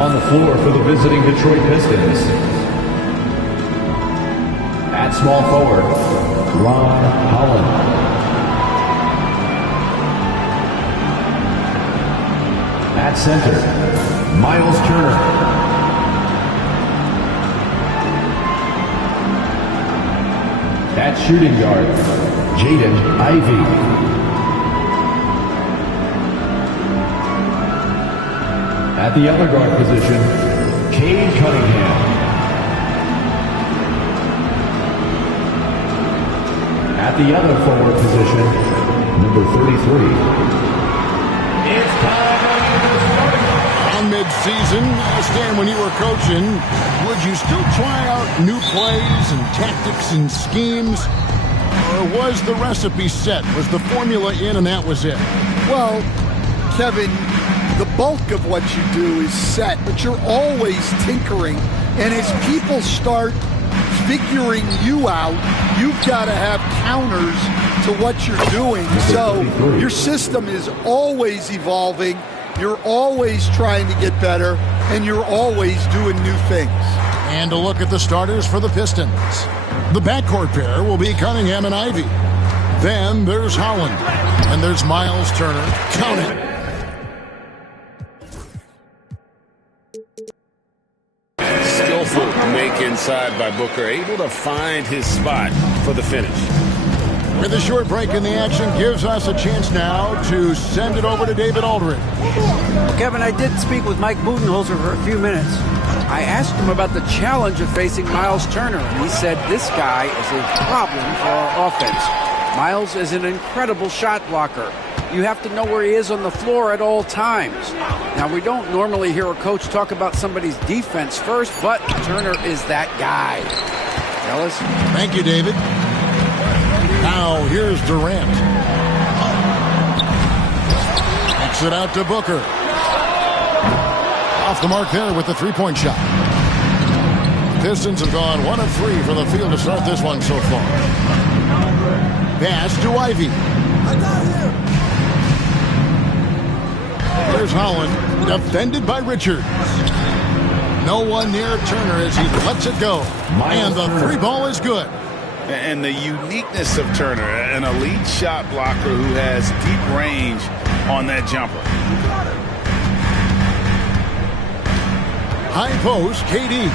On the floor for the visiting Detroit Pistons, at small forward, Ron Holland. At center, Miles Turner. At shooting guard, Jaden Ivey. At the other guard position, Cade Cunningham. At the other forward position, number 33. It's time to start. On mid-season, Stan, when you were coaching, would you still try out new plays and tactics and schemes? Or was the recipe set? Was the formula in and that was it? Well, Kevin, the bulk of what you do is set, but you're always tinkering. And as people start figuring you out, you've got to have counters to what you're doing. So your system is always evolving. You're always trying to get better, and you're always doing new things. And a look at the starters for the Pistons. The backcourt pair will be Cunningham and Ivey. Then there's Holland, and there's Miles Turner. Count it. Make inside by Booker, able to find his spot for the finish. With a short break in the action, gives us a chance now to send it over to David Aldridge. Kevin, I did speak with Mike Budenholzer for a few minutes. I asked him about the challenge of facing Miles Turner, and he said this guy is a problem for our offense. Miles is an incredible shot blocker. You have to know where he is on the floor at all times. Now, we don't normally hear a coach talk about somebody's defense first, but Turner is that guy. Fellas? Thank you, David. Now, here's Durant. Kicks it out to Booker. Off the mark there with the three-point shot. Pistons have gone 1 of 3 from the field to start this one so far. Pass to Ivey. Here's Holland, defended by Richards. No one near Turner as he lets it go. And the three ball is good. And the uniqueness of Turner, an elite shot blocker who has deep range on that jumper. High post, KD.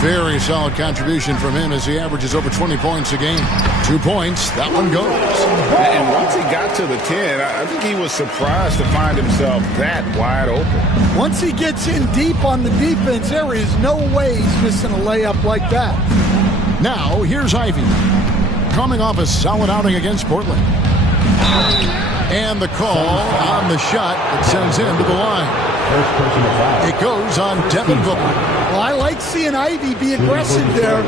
Very solid contribution from him as he averages over 20 points a game. 2 points, that one goes. And once he got to the 10, I think he was surprised to find himself that wide open. Once he gets in deep on the defense, there is no way he's missing a layup like that. Now, here's Ivey. Coming off a solid outing against Portland. And the call on the shot that sends him to the line. It goes on Devin Booker. Well, I like seeing Ivey be aggressive there,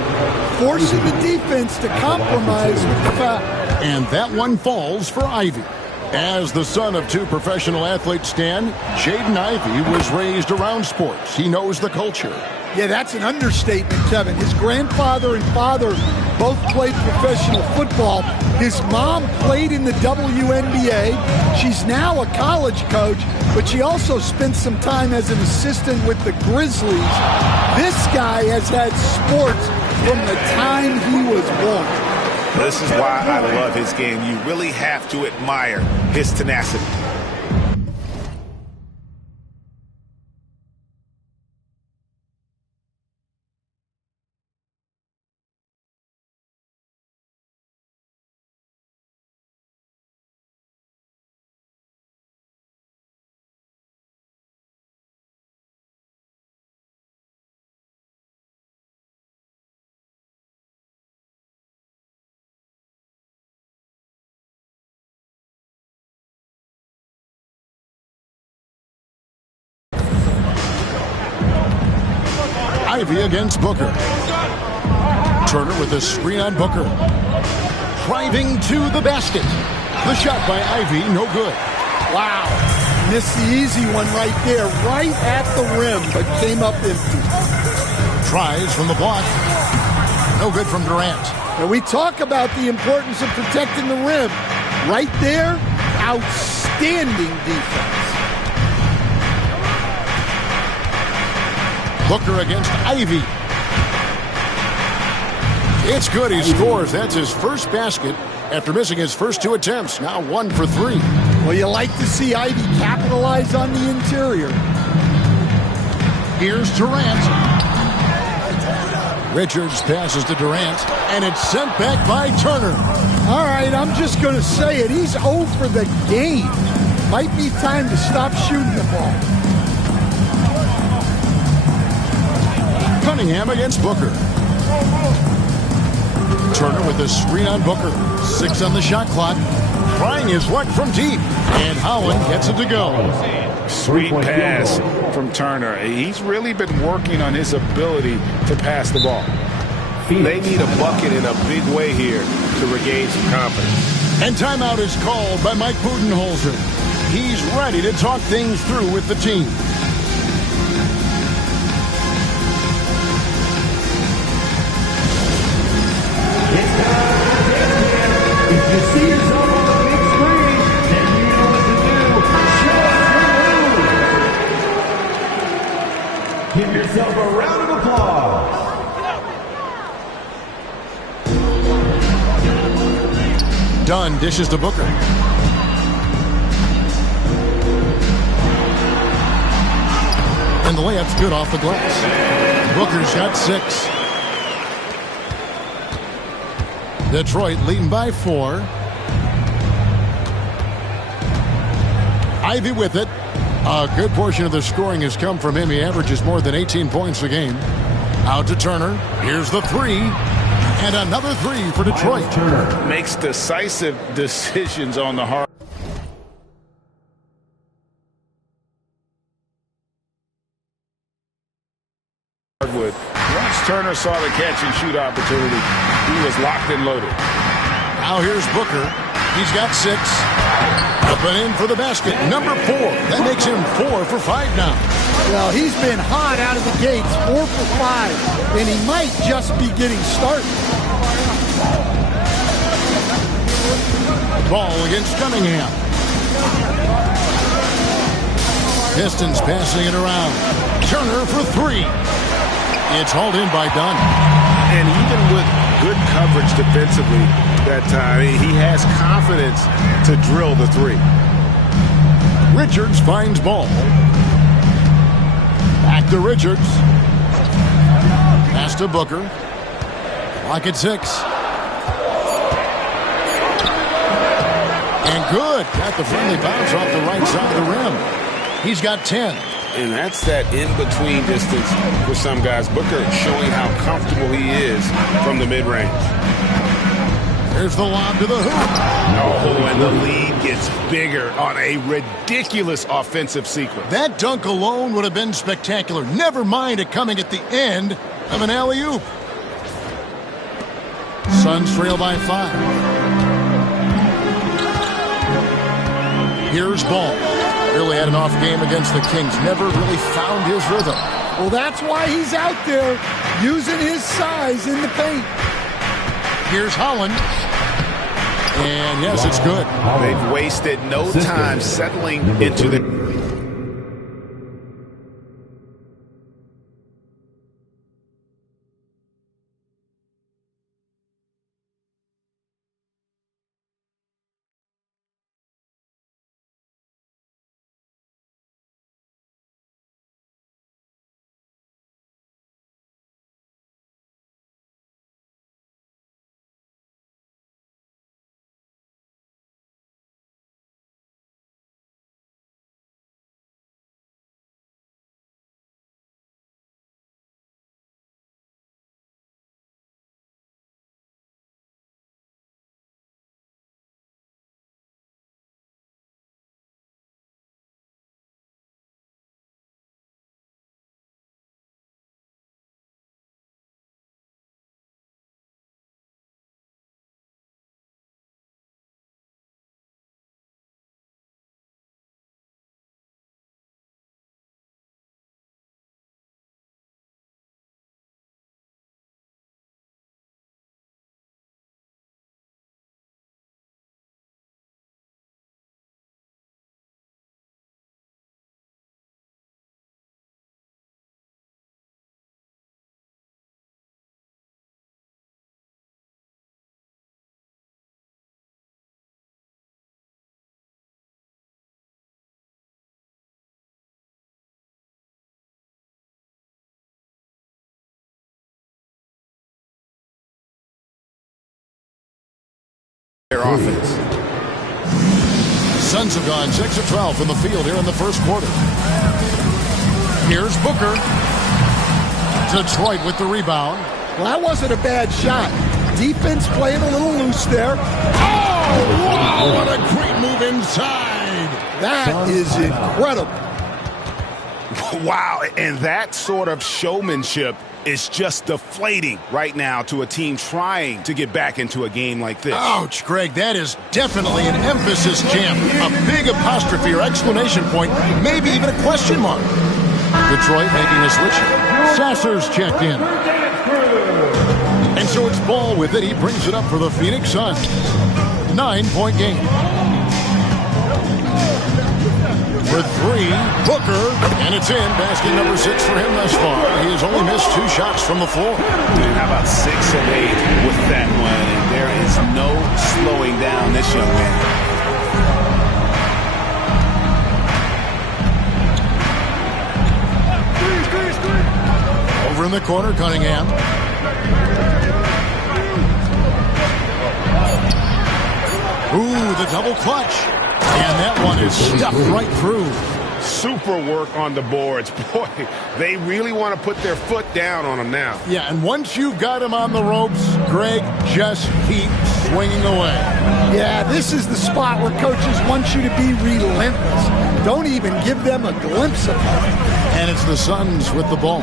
forcing the defense to compromise with the foul. And that one falls for Ivey. As the son of 2 professional athletes, Stan, Jaden Ivey was raised around sports. He knows the culture. Yeah, that's an understatement, Kevin. His grandfather and father both played professional football. His mom played in the WNBA. She's now a college coach, but she also spent some time as an assistant with the Grizzlies. This guy has had sports from the time he was born. This is why I love his game. You really have to admire his tenacity. Ivey against Booker. Turner with a screen on Booker. Driving to the basket. The shot by Ivey, no good. Wow. Missed the easy one right there, right at the rim, but came up empty. Tries from the block. No good from Durant. And we talk about the importance of protecting the rim. Right there, outstanding defense. Booker against Ivy. It's good. He scores. That's his first basket after missing his first 2 attempts. Now 1 for 3. Well, you like to see Ivy capitalize on the interior. Here's Durant. Richards passes to Durant, and it's sent back by Turner. All right, I'm just going to say it. He's 0 for the game. Might be time to stop shooting the ball. Cunningham against Booker. Turner with a screen on Booker. 6 on the shot clock. Trying his luck from deep. And Howland gets it to go. Sweet pass from Turner. He's really been working on his ability to pass the ball. They need a bucket in a big way here to regain some confidence. And timeout is called by Mike Budenholzer. He's ready to talk things through with the team. If you see yourself on the big screen, then you know what to do. Show us your moves. Give yourself a round of applause. Dunn dishes to Booker. And the layup's good off the glass. Booker's got 6. Detroit leading by 4. Ivy with it. A good portion of the scoring has come from him. He averages more than 18 points a game. Out to Turner. Here's the 3. And another 3 for Detroit. Turner Makes decisive decisions on the hard. Hardwood. Once Turner saw the catch and shoot opportunity, he was locked and loaded. Now here's Booker. He's got 6. Up and in for the basket. Number 4. That makes him 4 for 5 now. Well, he's been hot out of the gates, 4 for 5, and he might just be getting started. Ball against Cunningham. Pistons passing it around. Turner for 3. It's hauled in by Dunn. And even with good coverage defensively that time, he has confidence to drill the 3. Richards finds ball. Back to Richards. Pass to Booker. Clock at 6. And good. Got the friendly bounce off the right side of the rim. He's got 10. And that's that in-between distance for some guys. Booker showing how comfortable he is from the mid-range. There's the lob to the hoop. Oh, and the lead gets bigger on a ridiculous offensive sequence. That dunk alone would have been spectacular. Never mind it coming at the end of an alley-oop. Suns trail by 5. Here's Ball. Really had an off game against the Kings. Never really found his rhythm. Well, that's why he's out there using his size in the paint. Here's Holland. And yes, it's good. They've wasted no time settling into the their offense. Suns have gone 6 of 12 from the field here in the first quarter. Here's Booker. Detroit with the rebound. Well, that wasn't a bad shot. Defense playing a little loose there. Oh, wow, what a great move inside. That is incredible. Wow, and that sort of showmanship is just deflating right now to a team trying to get back into a game like this. Ouch, Greg, that is definitely an emphasis jam. A big apostrophe or exclamation point, maybe even a question mark. Detroit making a switch. Sasser's checked in. And so it's Ball with it. He brings it up for the Phoenix Suns. 9-point game. For three, Booker, and it's in. Basket number 6 for him thus far. He has only missed 2 shots from the floor. And how about 6 of 8 with that one? And there is no slowing down this young man. Over in the corner, Cunningham. Ooh, the double clutch. And that one is stuffed right through. Super work on the boards. Boy, they really want to put their foot down on him now. Yeah, and once you've got him on the ropes, Greg, just keep swinging away. Yeah, this is the spot where coaches want you to be relentless. Don't even give them a glimpse of it. And it's the Suns with the ball.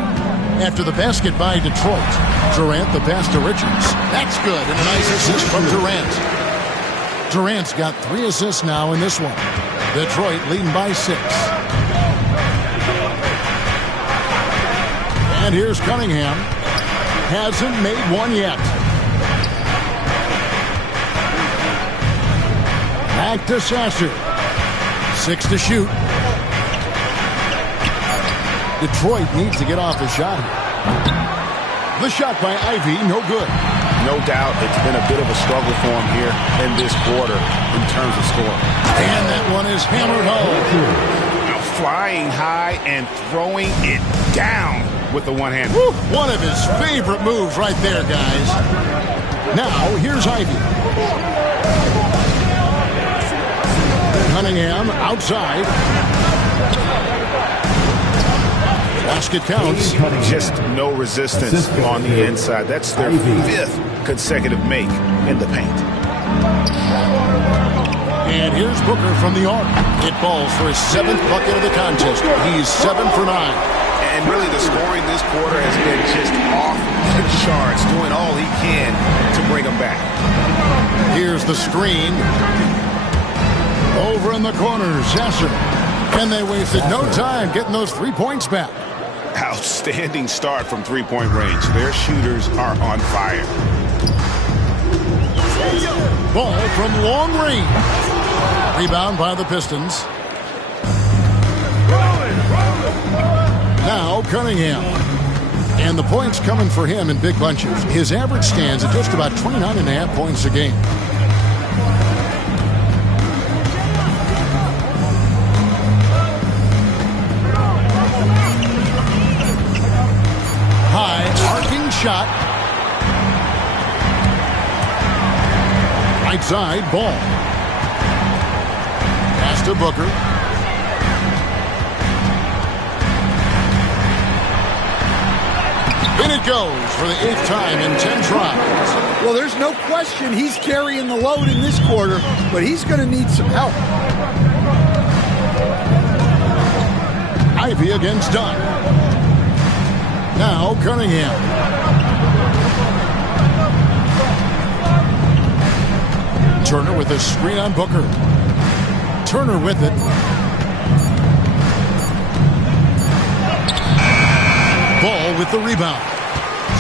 After the basket by Detroit, Durant the pass to Richards. That's good, and a nice assist from Durant. Durant's got 3 assists now in this one. Detroit leading by 6. And here's Cunningham. Hasn't made one yet. Back to Sasser. 6 to shoot. Detroit needs to get off a shot. The shot by Ivy, no good. No doubt it's been a bit of a struggle for him here in this quarter in terms of scoring. And that one is hammered home. Now flying high and throwing it down with the one hand. Woo, one of his favorite moves right there, guys. Now, here's Ivy. Cunningham outside. Basket counts. Just no resistance on the inside. That's their 5th consecutive make in the paint. And here's Booker from the arc. It falls for his 7th bucket of the contest. He's 7 for 9. And really the scoring this quarter has been just off the charts, doing all he can to bring them back. Here's the screen. Over in the corner, Sasser. And they wasted no time getting those 3 points back. Outstanding start from 3-point range. Their shooters are on fire. Ball from long range. Rebound by the Pistons. Now Cunningham. And the points coming for him in big bunches. His average stands at just about 29.5 points a game. Arcing shot. Right side, Ball. Pass to Booker. In it goes for the 8th time in 10 tries. Well, there's no question he's carrying the load in this quarter, but he's going to need some help. Ivy against Dunn. Now Cunningham. Turner with a screen on Booker. Turner with it. Ball with the rebound.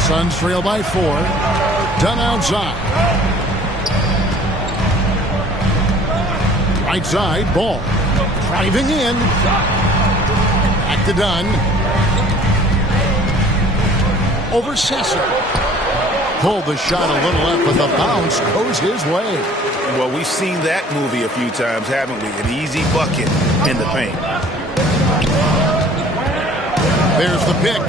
Suns trail by 4. Dunn outside. Right side, Ball. Driving in. Back to Dunn. Over Sasser. Pulled the shot a little up, but the bounce goes his way. Well, we've seen that movie a few times, haven't we? An easy bucket in the paint. There's the pick.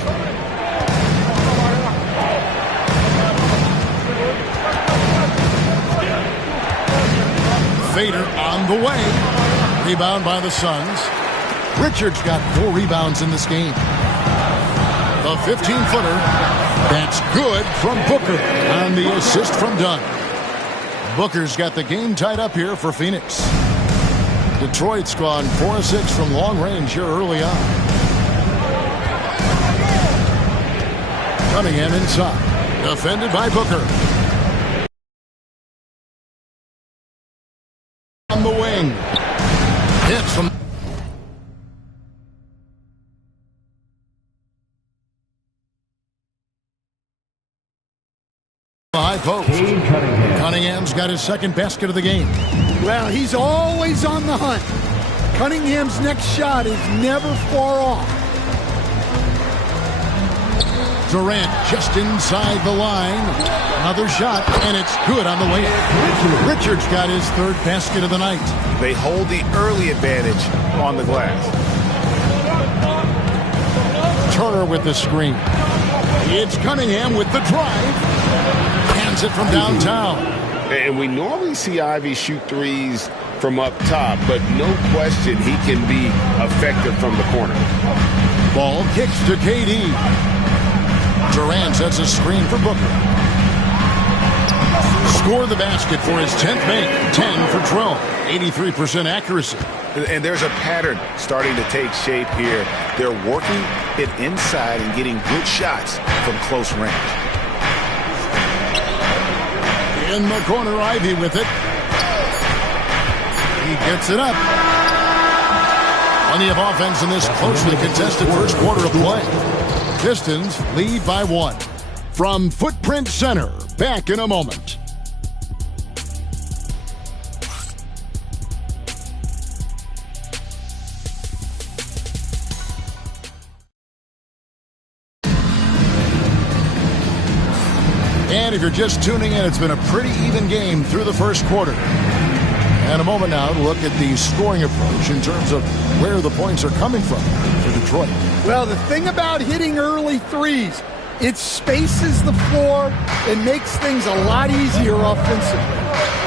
fader on the way. Rebound by the Suns. Richards got 4 rebounds in this game. The 15-footer. That's good from Booker on the assist from Dunn. Booker's got the game tied up here for Phoenix. Detroit's gone 4 of 6 from long range here early on. Cunningham inside. Defended by Booker. On the wing. Hits from the high post. Cunningham's got his second basket of the game. Well, he's always on the hunt. Cunningham's next shot is never far off. Durant just inside the line. Another shot, and it's good on the way. Richards got his third basket of the night. They hold the early advantage on the glass. Turner with the screen. It's Cunningham with the drive. Hands it from downtown. And we normally see Ivy shoot threes from up top, but no question he can be effective from the corner. Ball kicks to KD. Durant sets a screen for Booker. Score the basket for his 10th make. 10 for 12. 83% accuracy. And there's a pattern starting to take shape here. They're working it inside and getting good shots from close range. In the corner, Ivy with it. He gets it up. Plenty of offense in this closely contested first quarter of play. Pistons lead by 1. From Footprint Center, back in a moment. And if you're just tuning in, it's been a pretty even game through the first quarter. And a moment now to look at the scoring approach in terms of where the points are coming from for Detroit. Well, the thing about hitting early threes, it spaces the floor and makes things a lot easier offensively.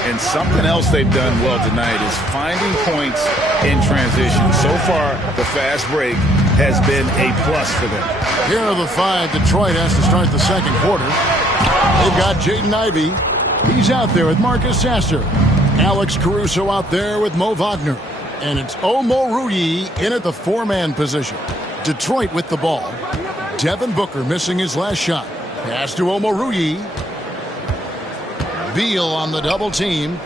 And something else they've done well tonight is finding points in transition. So far, the fast break has been a plus for them. Here are the 5 Detroit has to start the second quarter. They've got Jaden Ivey. He's out there with Marcus Sasser. Alex Caruso out there with Mo Wagner. And it's Omo Ruyi in at the 4-man position. Detroit with the ball. Devin Booker missing his last shot. Pass to Omo Ruyi. Beal on the double team.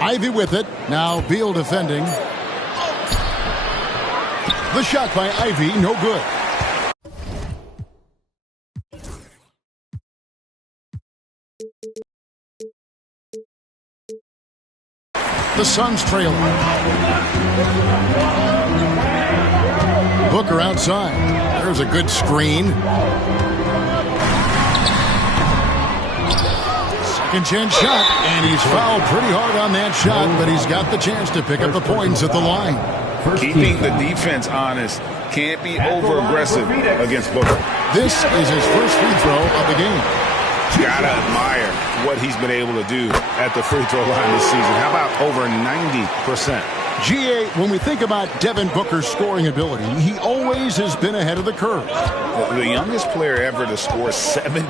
Ivy with it. Now Beal defending. The shot by Ivy, no good. The Suns trail. Booker outside. There's a good screen. Second chance shot, and he's fouled pretty hard on that shot, but he's got the chance to pick up the points at the line. Keeping the defense honest, can't be over-aggressive against Booker. This is his first free throw of the game. Gotta admire what he's been able to do at the free throw line this season. How about over 90%? GA, when we think about Devin Booker's scoring ability, he always has been ahead of the curve. The youngest player ever to score 70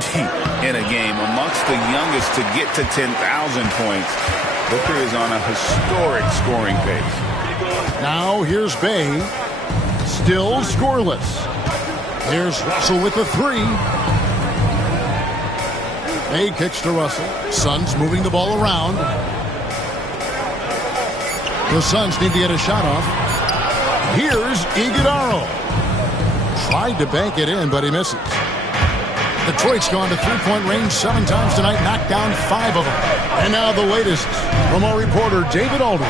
in a game, amongst the youngest to get to 10,000 points. Booker is on a historic scoring pace. Now here's Bay. Still scoreless. Here's Russell with the 3. Bay kicks to Russell. Suns moving the ball around. The Suns need to get a shot off. Here's Iguodala. Tried to bank it in, but he misses. Detroit's gone to three-point range 7 times tonight, knocked down 5 of them. And now the latest from our reporter, David Aldridge.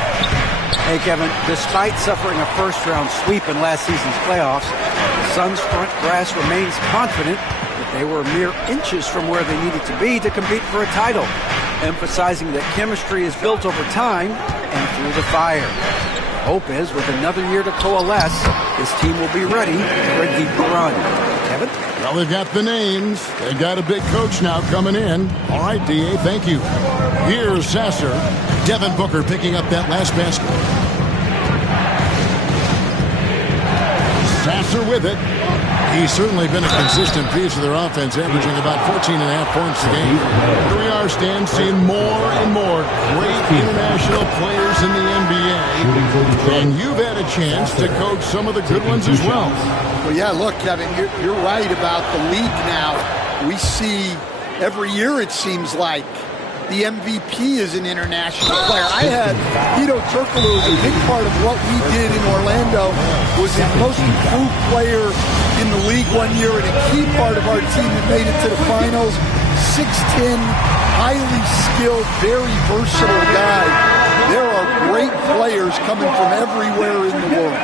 Hey, Kevin, despite suffering a first-round sweep in last season's playoffs, the Suns' front brass remains confident that they were mere inches from where they needed to be to compete for a title, emphasizing that chemistry is built over time and through the fire. Hope is, with another year to coalesce, this team will be ready for a deeper run. Kevin. Well, they've got the names. They've got a big coach now coming in. All right, D.A., thank you. Here's Sasser. Devin Booker picking up that last basket. Sasser with it. He's certainly been a consistent piece of their offense, averaging about 14.5 points a game. Here we are, Stan, seeing more and more great international players in the NBA. And you've had a chance to coach some of the good ones as well. Well, yeah, look, Kevin, you're right about the league now. We see every year, it seems like, the MVP is an international player. I had Vito Turkoglu as a big part of what we did in Orlando, was the most improved player in the league one year and a key part of our team that made it to the finals. 6'10", highly skilled, very versatile guy. There are great players coming from everywhere in the world.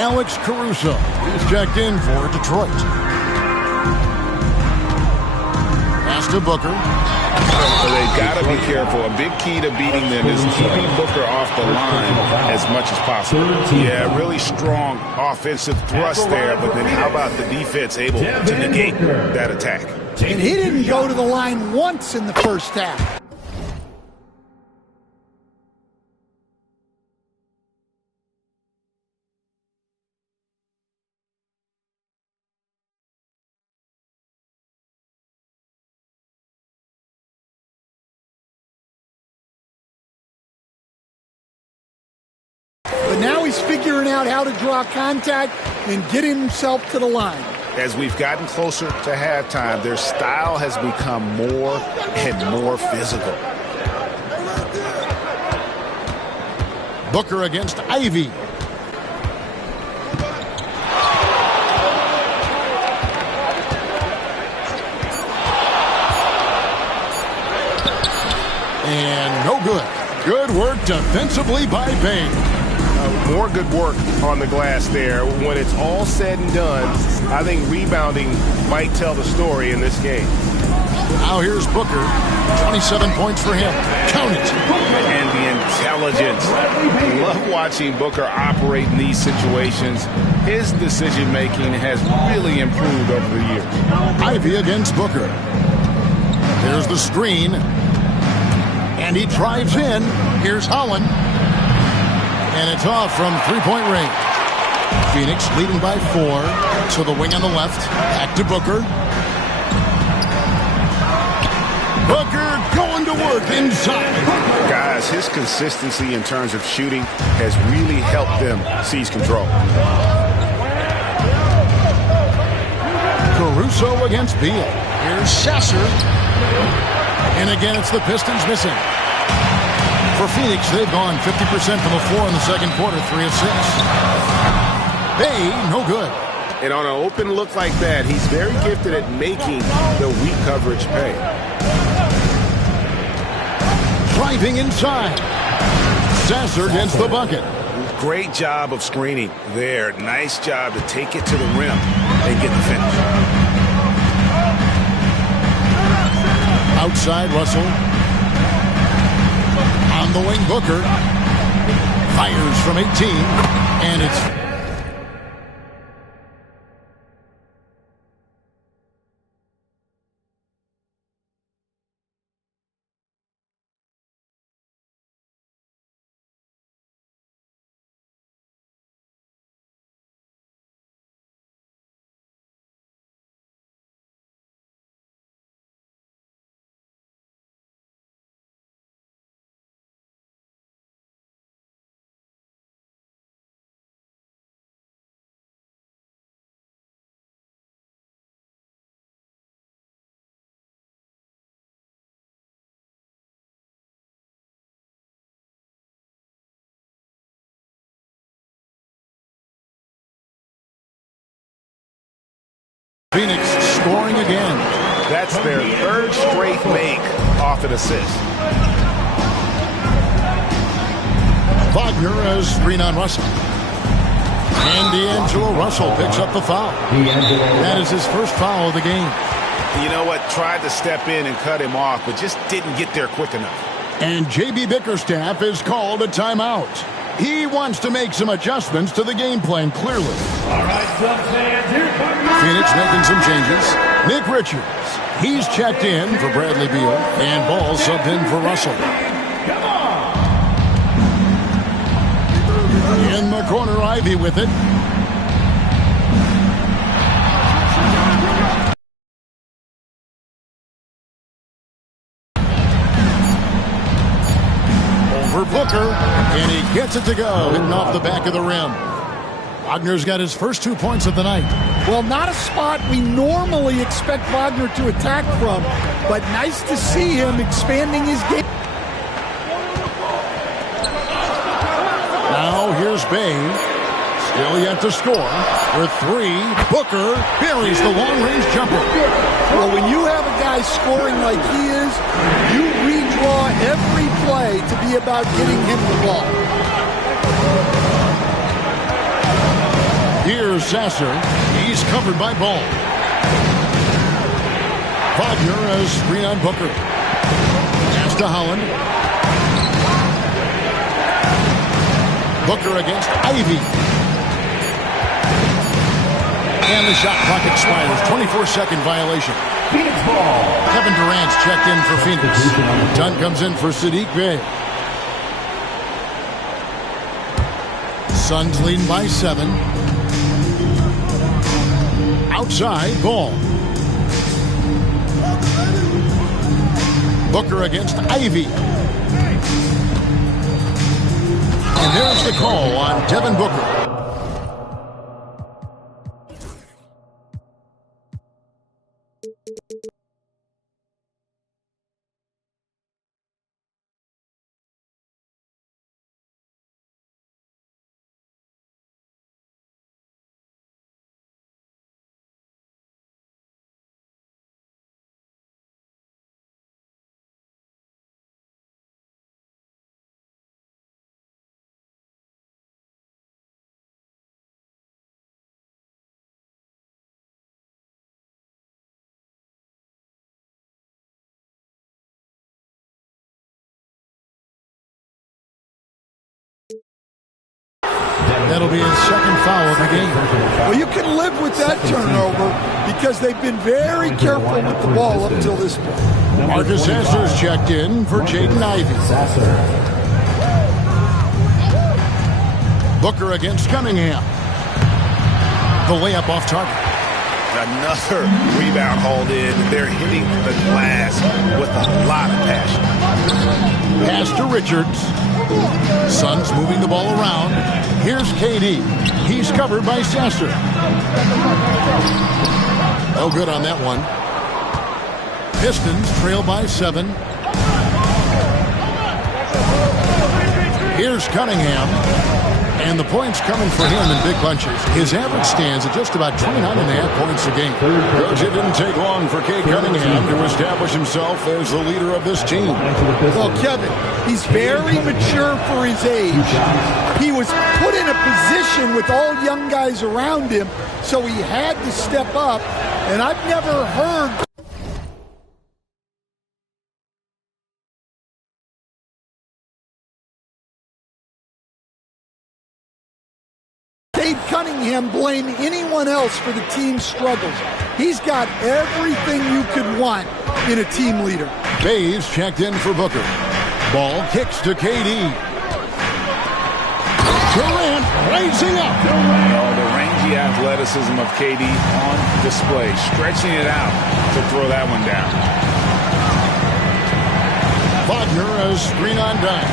Alex Caruso is checked in for Detroit. Pass to Booker. So they've got to be careful. A big key to beating them is keeping Booker off the line as much as possible. Yeah, really strong offensive thrust there, but then how about the defense able to negate that attack? And he didn't go to the line once in the first half. But now he's figuring out how to draw contact and get himself to the line. As we've gotten closer to halftime, their style has become more and more physical. Booker against Ivy. And no good. Good work defensively by Bain. More good work on the glass there. When it's all said and done, I think rebounding might tell the story in this game. Now here's Booker. 27 points for him. Count it. And the intelligence. I love watching Booker operate in these situations. His decision-making has really improved over the years. Ivy against Booker. There's the screen. And he drives in. Here's Holland. And it's off from three-point range. Phoenix leading by 4. To the wing on the left. Back to Booker. Booker going to work inside. Guys, his consistency in terms of shooting has really helped them seize control. Caruso against Beal. Here's Sasser. And again, it's the Pistons missing. For Phoenix, they've gone 50% from the floor in the second quarter, 3 of 6. Bay, no good. And on an open look like that, he's very gifted at making the weak coverage pay. Driving inside. Sasser gets the bucket. Great job of screening there. Nice job to take it to the rim and get the finish. Outside, Russell. On the wing, Booker. Fires from 18. And it's... Phoenix scoring again. That's their third straight make off an assist. Wagner has screen on Russell. And D'Angelo Russell picks up the foul. That is his first foul of the game. You know what? Tried to step in and cut him off, but just didn't get there quick enough. And J.B. Bickerstaff is called a timeout. He wants to make some adjustments to the game plan, clearly. All right, fans, here comes Phoenix making some changes. Nick Richards, he's checked in for Bradley Beal, and Ball subbed in for Russell. Come on! In the corner, Ivy with it. Over Booker, and he gets it to go, hitting off the back of the rim. Wagner's got his first 2 points of the night. Well, not a spot we normally expect Wagner to attack from, but nice to see him expanding his game. Now here's Bay. Still yet to score. For three, Booker buries the long-range jumper. Well, when you have a guy scoring like he is, you redraw every play to be about getting him the ball. Here's Sasser. He's covered by Ball. Wagner has screen on Booker. Pass to Holland. Booker against Ivy. And the shot clock expires. 24-second violation. Phoenix ball. Kevin Durant's checked in for Phoenix. Dunn comes in for Sadiq Bey. Suns leading by 7. Outside, Ball. Booker against Ivy. And there's the call on Devin Booker. That'll be his second foul of the game. Well, you can live with that turnover because they've been very careful with the ball up until this point. Marcus Sasser's checked in for Jaden Ivey. Booker against Cunningham. The layup off target. Another rebound hauled in. They're hitting the glass with a lot of passion. Pass to Richards. Suns moving the ball around. Here's KD. He's covered by Sasser. No good on that one. Pistons trail by 7. Here's Cunningham. And the points coming for him in big bunches. His average stands at just about 29.5 points a game. Coach, it didn't take long for Kay Cunningham to establish himself as the leader of this team. Well, Kevin, he's very mature for his age. He was put in a position with all young guys around him, so he had to step up. And I've never heard Cunningham blame anyone else for the team's struggles. He's got everything you could want in a team leader. Bayes checked in for Booker. Ball kicks to KD. Durant raising up. Oh, the rangy athleticism of KD on display, stretching it out to throw that one down. Wagner as screen on down.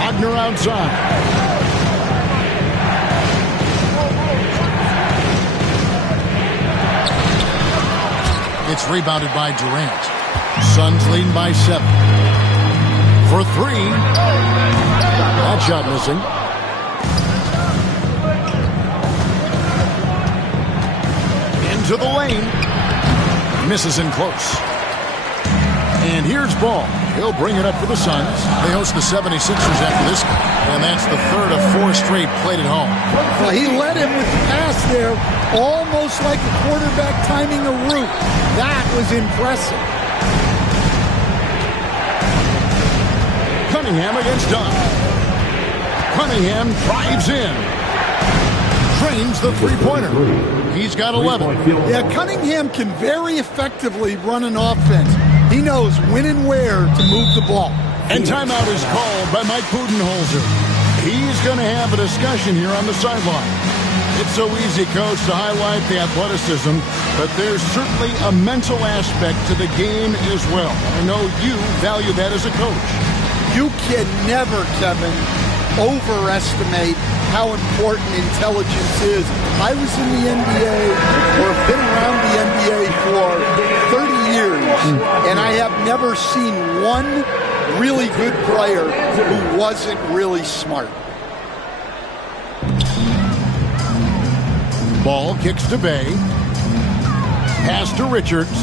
Wagner outside. It's rebounded by Durant. Suns leading by 7. For 3. That shot missing. Into the lane. Misses in close. And here's Ball. He'll bring it up for the Suns. They host the 76ers after this game. And that's the third of 4 straight played at home. Well, he led him with the pass there, almost like a quarterback timing a route. That was impressive. Cunningham against Dunn. Cunningham drives in. Drains the three-pointer. He's got 11. Yeah, Cunningham can very effectively run an offense. He knows when and where to move the ball. And timeout is called by Mike Budenholzer. He's going to have a discussion here on the sideline. It's so easy, Coach, to highlight the athleticism, but there's certainly a mental aspect to the game as well. I know you value that as a coach. You can never, Kevin, overestimate how important intelligence is. I was in the NBA, or have been around the NBA for 30 years, and I have never seen one really good player who wasn't really smart. Ball kicks to Bay. Pass to Richards.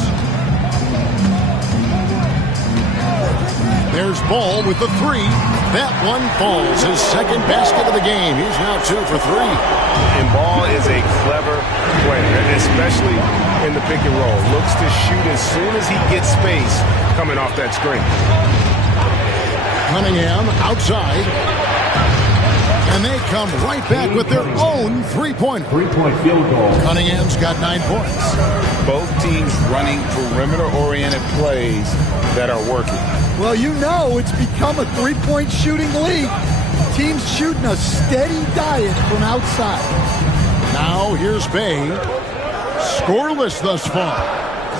There's Ball with the three. That one falls. His second basket of the game. He's now 2 for 3. And Ball is a clever player, especially in the pick and roll. Looks to shoot as soon as he gets space coming off that screen. Cunningham outside. And they come right back with their own three-point. Three-point field goal. Cunningham's got 9 points. Both teams running perimeter-oriented plays that are working. Well, you know it's become a three-point shooting league. Teams shooting a steady diet from outside. Now here's Bay. Scoreless thus far.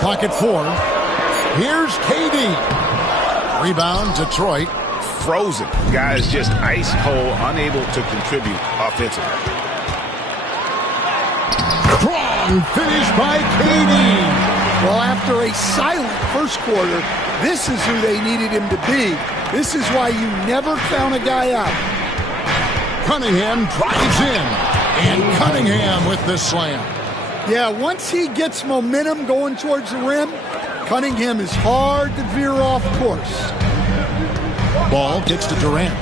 Pocket 4. Here's KD. Rebound Detroit. Frozen. Guys just ice cold, unable to contribute offensively. Strong finish by KD. Well, after a silent first quarter, this is who they needed him to be. This is why you never count a guy out. Cunningham drives in. And Cunningham with the slam. Yeah, once he gets momentum going towards the rim, Cunningham is hard to veer off course. Ball kicks to Durant.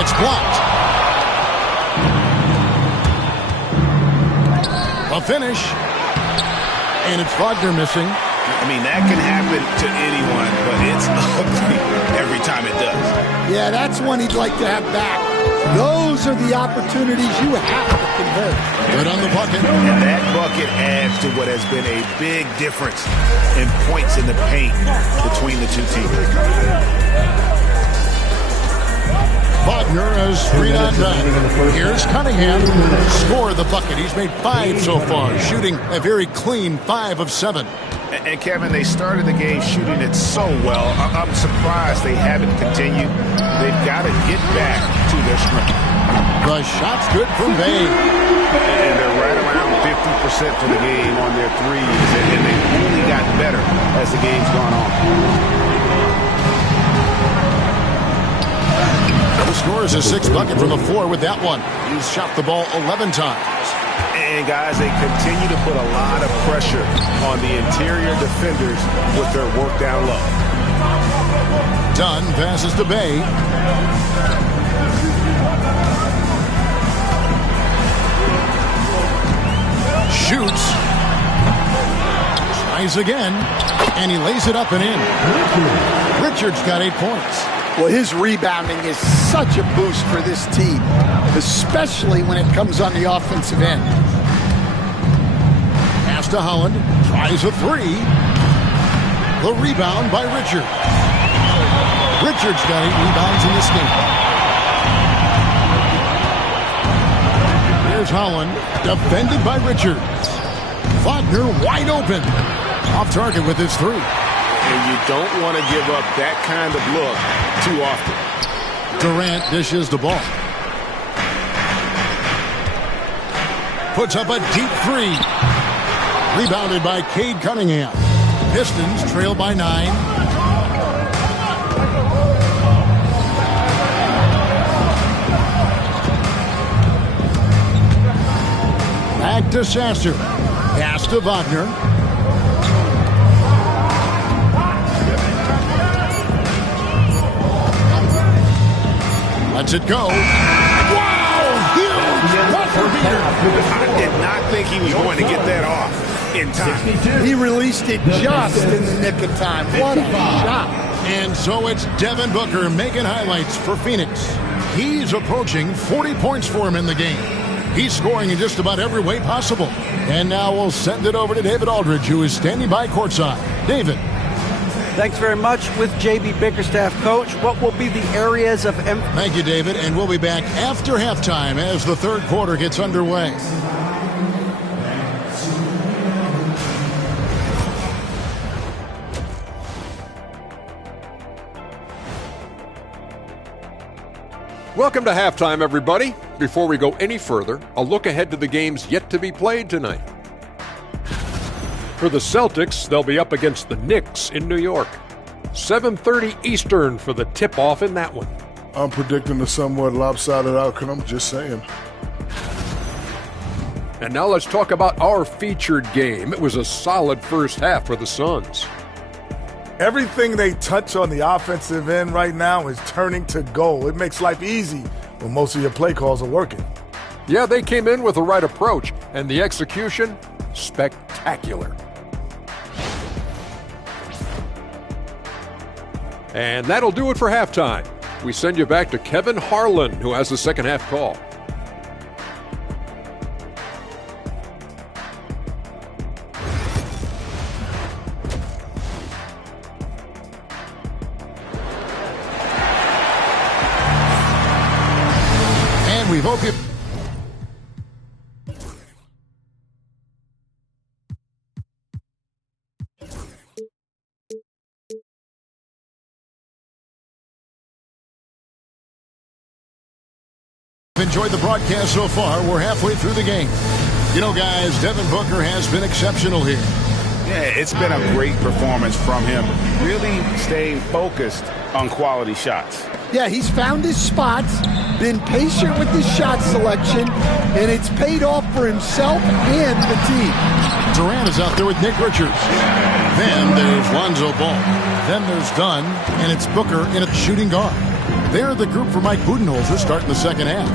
It's blocked. A finish. And it's Wagner missing. I mean, that can happen to anyone, but it's ugly every time it does. Yeah, that's one he'd like to have back. Those are the opportunities you have to convert. Good on the bucket. And that bucket adds to what has been a big difference in points in the paint between the two teams. Wagner has 3 on 9. Here's Cunningham. Score the bucket. He's made 5 so far, shooting a very clean 5 of 7. And Kevin, they started the game shooting it so well. I'm surprised they haven't continued. They've got to get back to their strength. The shot's good from Bay. And they're right around 50% for the game on their threes. And they've only gotten better as the game's gone on. The score is a 6 bucket from the floor with that one. He's shot the ball 11 times. And, guys, they continue to put a lot of pressure on the interior defenders with their work down low. Dunn passes to Bay. Shoots. Tries again. And he lays it up and in. Richards got 8 points. Well, his rebounding is such a boost for this team, especially when it comes on the offensive end. Pass to Holland. Tries a 3. The rebound by Richards. Richards got 8 rebounds in this game. Here's Holland, defended by Richards. Wagner wide open. Off target with his 3. And you don't want to give up that kind of look too often. Durant dishes the ball. Puts up a deep 3. Rebounded by Cade Cunningham. Pistons trail by 9. Back to Sasser. Pass to Wagner. Lets it go. Wow! Huge buzzer beater. I did not think he was going to get that off in time. He released it just in the nick of time. What a shot. And so it's Devin Booker making highlights for Phoenix. He's approaching 40 points for him in the game. He's scoring in just about every way possible. And now we'll send it over to David Aldridge, who is standing by courtside. David. Thanks very much. With J.B. Bickerstaff, Coach, what will be the areas of emphasis? Thank you, David. And we'll be back after halftime as the third quarter gets underway. Welcome to halftime, everybody. Before we go any further, a look ahead to the games yet to be played tonight. For the Celtics, they'll be up against the Knicks in New York. 7:30 Eastern for the tip-off in that one. I'm predicting a somewhat lopsided outcome, just saying. And now let's talk about our featured game. It was a solid first half for the Suns. Everything they touch on the offensive end right now is turning to goal. It makes life easy when most of your play calls are working. Yeah, they came in with the right approach, and the execution, spectacular. And that'll do it for halftime. We send you back to Kevin Harlan, who has the second half call. We hope you... enjoyed the broadcast so far. We're halfway through the game. You know, guys, Devin Booker has been exceptional here. Yeah, it's been a great performance from him. Really staying focused on quality shots. Yeah, he's found his spots, been patient with his shot selection, and it's paid off for himself and the team. Durant is out there with Nick Richards. Then there's Lonzo Ball. Then there's Dunn, and it's Booker in a shooting guard. They're the group for Mike Budenholzer starting the second half.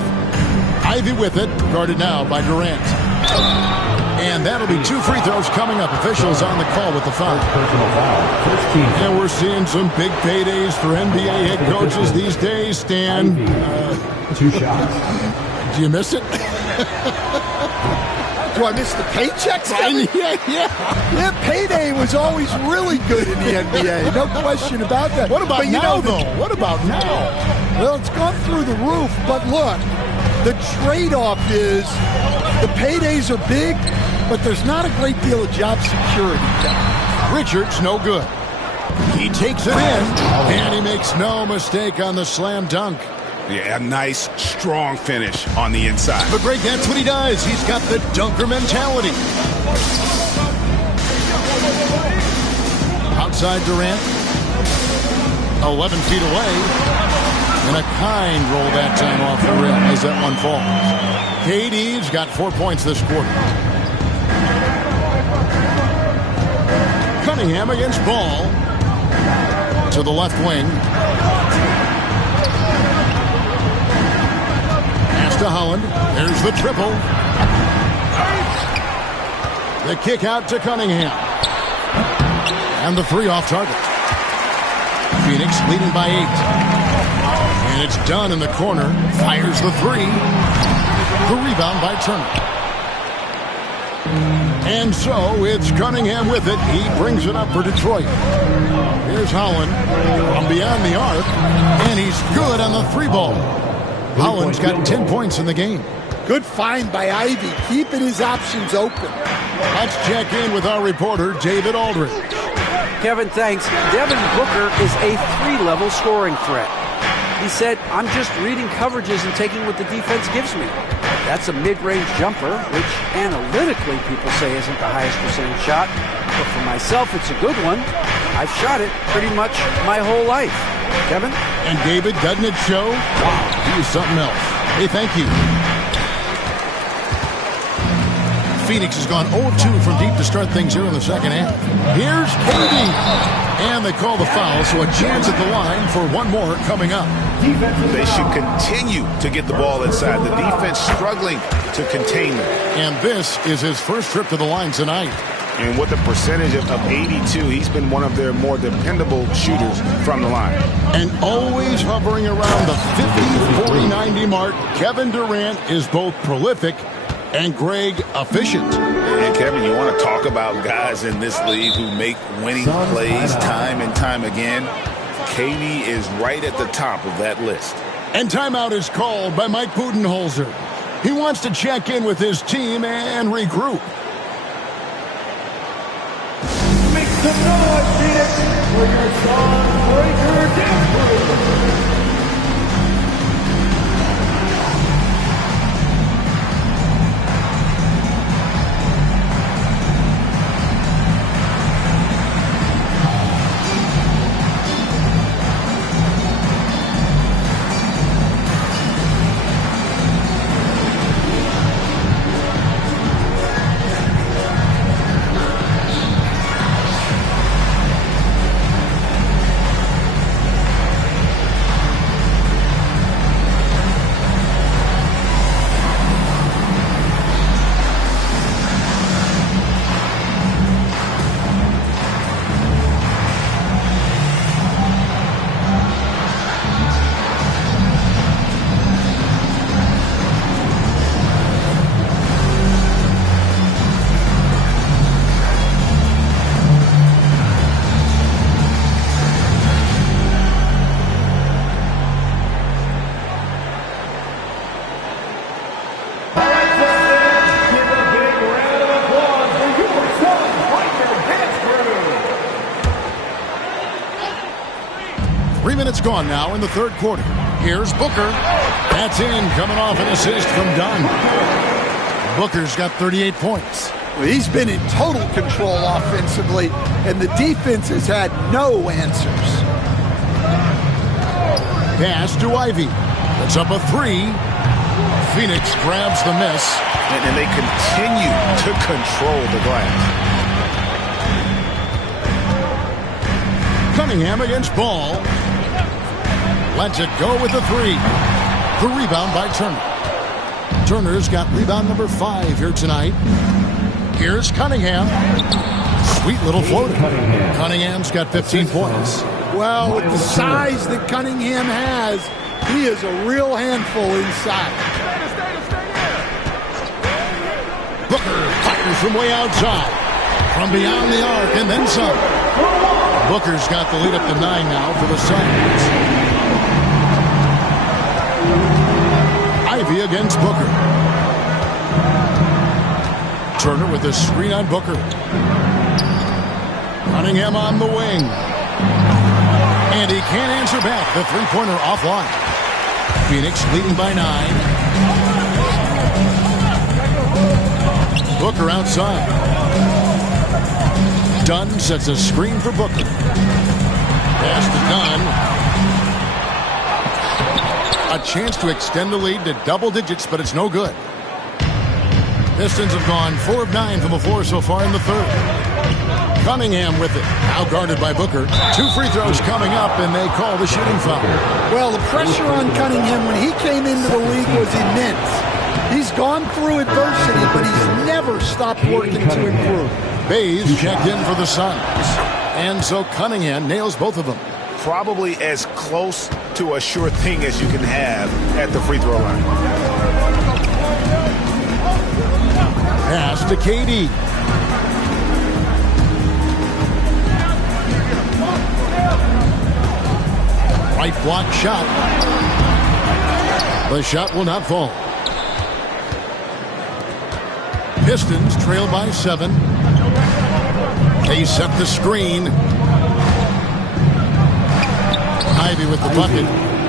Ivy with it, guarded now by Durant. And that'll be 2 free throws coming up. Officials on the call with the foul. Personal foul. 15. And we're seeing some big paydays for NBA head coaches these days, Stan. 2 shots. Do you miss it? Do I miss the paychecks? Yeah, payday was always really good in the NBA. No question about that. What about now, though? What about now? Well, it's gone through the roof, but look, the trade-off is the paydays are big, but there's not a great deal of job security. Richards, no good. He takes it in, and he makes no mistake on the slam dunk. Yeah, a nice, strong finish on the inside. But Greg, that's what he does. He's got the dunker mentality. Outside Durant, 11 feet away. And a kind roll that time off the rim as that one falls. KD's got 4 points this quarter. Cunningham against Ball. To the left wing. Pass to Holland. There's the triple. The kick out to Cunningham. And the 3 off target. Phoenix leading by 8. And it's done in the corner. Fires the 3. The rebound by Turner. And so it's Cunningham with it. He brings it up for Detroit. Here's Holland from beyond the arc. And he's good on the 3 ball. Holland's got 10 points in the game. Good find by Ivy, keeping his options open. Let's check in with our reporter, David Aldridge. Kevin, thanks. Devin Booker is a 3-level scoring threat. He said, I'm just reading coverages and taking what the defense gives me. That's a mid-range jumper, which analytically people say isn't the highest percentage shot. But for myself, it's a good one. I've shot it pretty much my whole life. Kevin? And David, doesn't it show? Wow, he is something else. Hey, thank you. Phoenix has gone 0-2 from deep to start things here in the second half. Here's KD. And they call the foul, so a chance at the line for one more coming up. They should continue to get the ball inside. The defense struggling to contain them. And this is his first trip to the line tonight. And with a percentage of 82, he's been one of their more dependable shooters from the line. And always hovering around the 50, 40, 90 mark, Kevin Durant is both prolific and Greg efficient. And Kevin, you want to talk about guys in this league who make winning plays time and time again? KD is right at the top of that list. And timeout is called by Mike Budenholzer. He wants to check in with his team and regroup. Make some noise, Phoenix, for your song breaker dance crew. Gone now in the third quarter. Here's Booker. That's in, coming off an assist from Dunn. Booker's got 38 points. Well, he's been in total control offensively, and the defense has had no answers. Pass to Ivy. That's up a three. Phoenix grabs the miss. And they continue to control the glass. Cunningham against Ball. Lets it go with the three. The rebound by Turner. Turner's got rebound number 5 here tonight. Here's Cunningham. Sweet little floater. Cunningham's got 15 points. Well, with the size that Cunningham has, he is a real handful inside. Booker fires from way outside. From beyond the arc and then some. Booker's got the lead up to 9 now for the Suns. Ivy against Booker. Turner with a screen on Booker. Cunningham on the wing. And he can't answer back. The three-pointer offline. Phoenix leading by 9. Booker outside. Dunn sets a screen for Booker. Pass to Dunn. A chance to extend the lead to double digits, but it's no good. Pistons have gone 4 of 9 from the floor so far in the third. Cunningham with it. Now guarded by Booker. 2 free throws coming up, and they call the shooting foul. Well, the pressure on Cunningham when he came into the league was immense. He's gone through adversity, but he's never stopped working to improve. Bays checked in for the Suns. And so Cunningham nails both of them. Probably as close to a sure thing as you can have at the free throw line. Pass to KD. Right block shot. The shot will not fall. Pistons trail by 7. They set the screen. Ivy with the bucket.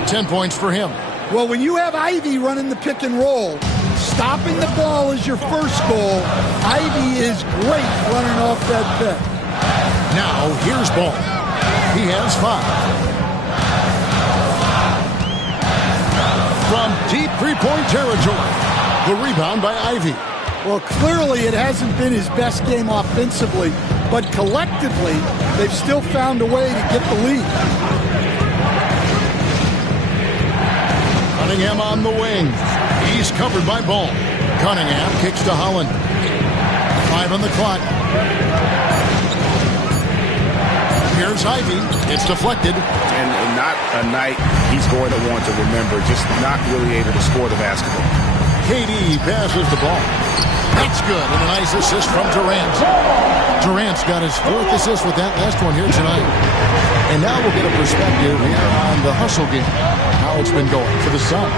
10 points for him. Well, when you have Ivy running the pick and roll, stopping the ball is your first goal. Ivy is great running off that pick. Now, here's Ball. He has 5. From deep three-point territory. The rebound by Ivy. Well, clearly it hasn't been his best game offensively, but collectively, they've still found a way to get the lead. Cunningham on the wing. He's covered by Ball. Cunningham kicks to Holland. 5 on the clock. Here's Ivy. It's deflected. And not a night he's going to want to remember, just not really able to score the basketball. KD passes the ball. That's good, and a nice assist from Durant. Durant's got his 4th assist with that last one here tonight. And now we'll get a perspective here on the hustle game, how it's been going for the Suns.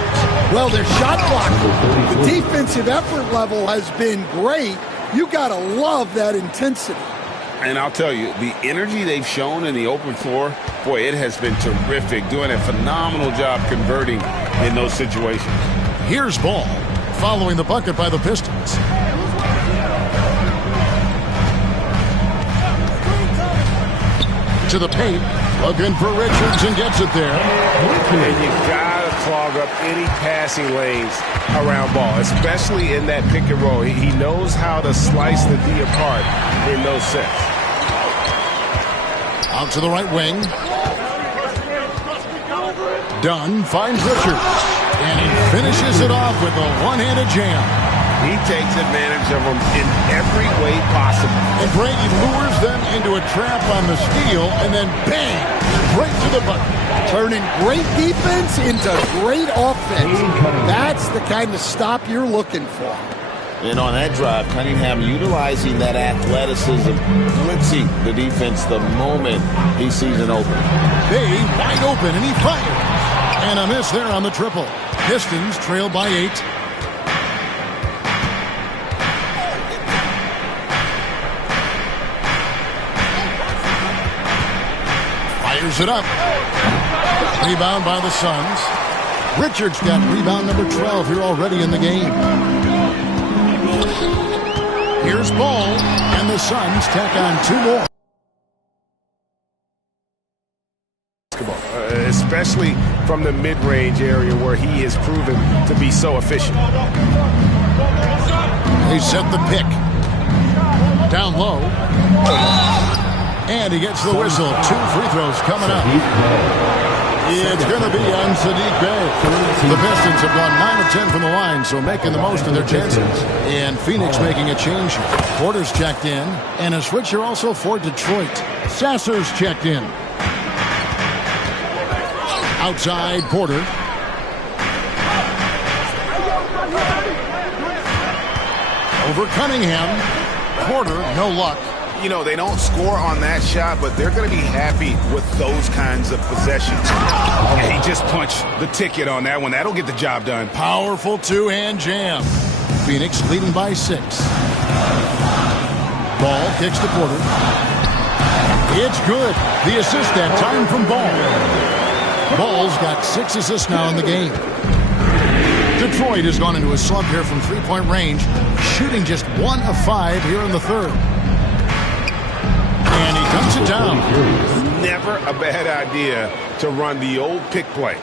Well, their shot blocking, the defensive effort level has been great. You got to love that intensity. And I'll tell you, the energy they've shown in the open floor, boy, it has been terrific, doing a phenomenal job converting in those situations. Here's Ball, following the bucket by the Pistons. To the paint, looking for Richards and gets it there. And you gotta clog up any passing lanes around Ball, especially in that pick and roll. He knows how to slice the D apart in those sets. Out to the right wing. Dunn finds Richards, and he finishes it off with a one-handed jam. He takes advantage of them in every way possible. And Brady lures them into a trap on the steal, and then bang, right to the bucket. Turning great defense into great offense. That's the kind of stop you're looking for. And on that drive, Cunningham utilizing that athleticism, blitzing the defense the moment he sees an open. Bay wide open, and he fires. And a miss there on the triple. Pistons trail by 8. Fires it up. Rebound by the Suns. Richards got rebound number 12 here already in the game. Here's Ball, and the Suns tack on 2 more. Especially from the mid-range area where he has proven to be so efficient. They set the pick. Down low. And he gets the whistle. 2 free throws coming up. It's going to be on Sadiq Bey. The Pistons have gone 9 of 10 from the line, so making the most of their chances. And Phoenix making a change. Porter's checked in, and a switcher also for Detroit. Sasser's checked in. Outside, Porter. Over Cunningham. Porter, no luck. You know, they don't score on that shot, but they're going to be happy with those kinds of possessions. And he just punched the ticket on that one. That'll get the job done. Powerful 2-hand jam. Phoenix leading by 6. Ball kicks to Porter. It's good. The assist that time from Ball. Ball's got 6 assists now in the game. Detroit has gone into a slump here from 3-point range, shooting just 1 of 5 here in the third. And he dumps it down. Never a bad idea to run the old pick play.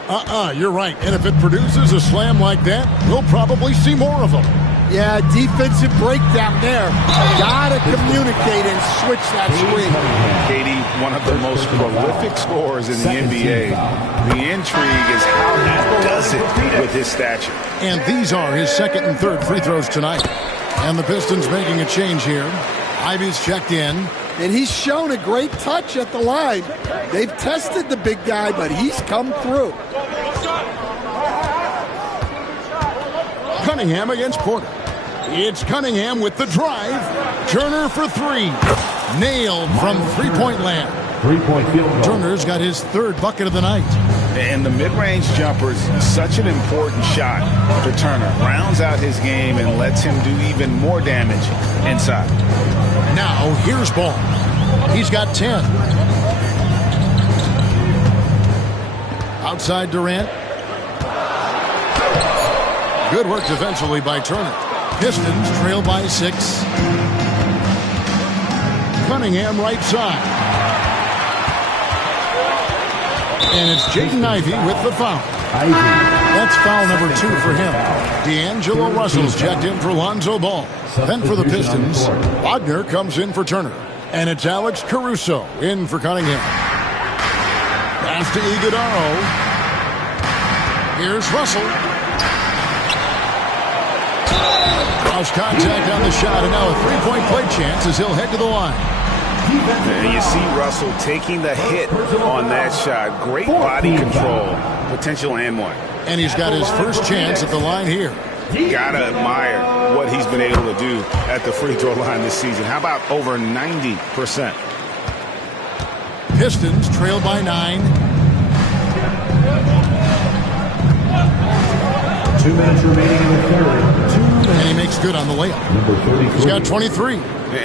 You're right. And if it produces a slam like that, we'll probably see more of them. Yeah, defensive breakdown there. Gotta communicate and switch that screen. Katie, one of the most prolific scorers in the NBA. The intrigue is how he does it with his stature. And these are his 2nd and 3rd free throws tonight. And the Pistons making a change here. Ivy's checked in. And he's shown a great touch at the line. They've tested the big guy, but he's come through. Cunningham against Porter. It's Cunningham with the drive. Turner for 3. Nailed from 3-point land. 3-point field goal. Turner's got his 3rd bucket of the night. And the mid-range jumper is such an important shot for Turner. Rounds out his game and lets him do even more damage inside. Now, here's Ball. He's got 10. Outside Durant. Good work defensively by Turner. Pistons trail by 6. Cunningham right side. And it's Jaden Ivey with the foul. That's foul number 2 for him. D'Angelo Russell's checked in for Lonzo Ball. Then for the Pistons, Wagner comes in for Turner. And it's Alex Caruso in for Cunningham. Pass to Iguodaro. Here's Russell. Lost contact on the shot, and now a three-point play chance as he'll head to the line. And you see Russell taking the hit on that shot. Great body control, potential and one. And he's got his first chance at the line here. You gotta admire what he's been able to do at the free throw line this season. How about over 90%? Pistons trail by 9. 2 minutes remaining in the third. And he makes good on the layup. He's got 23.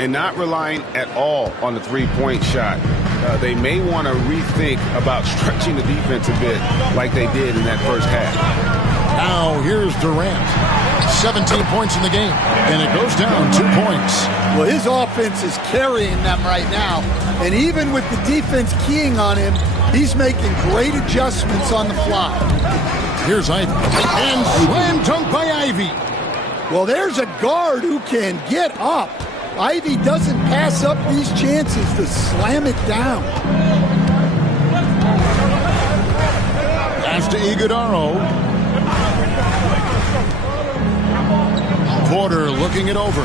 And not relying at all on the three-point shot. They may want to rethink about stretching the defense a bit like they did in that first half. Now here's Durant. 17 points in the game, and it goes down 2 points. Well, his offense is carrying them right now, and even with the defense keying on him, he's making great adjustments on the fly. Here's Ivy, and slam dunk by Ivy. Well, there's a guard who can get up. Ivy doesn't pass up these chances to slam it down. Pass to Iguodaro. Porter looking it over.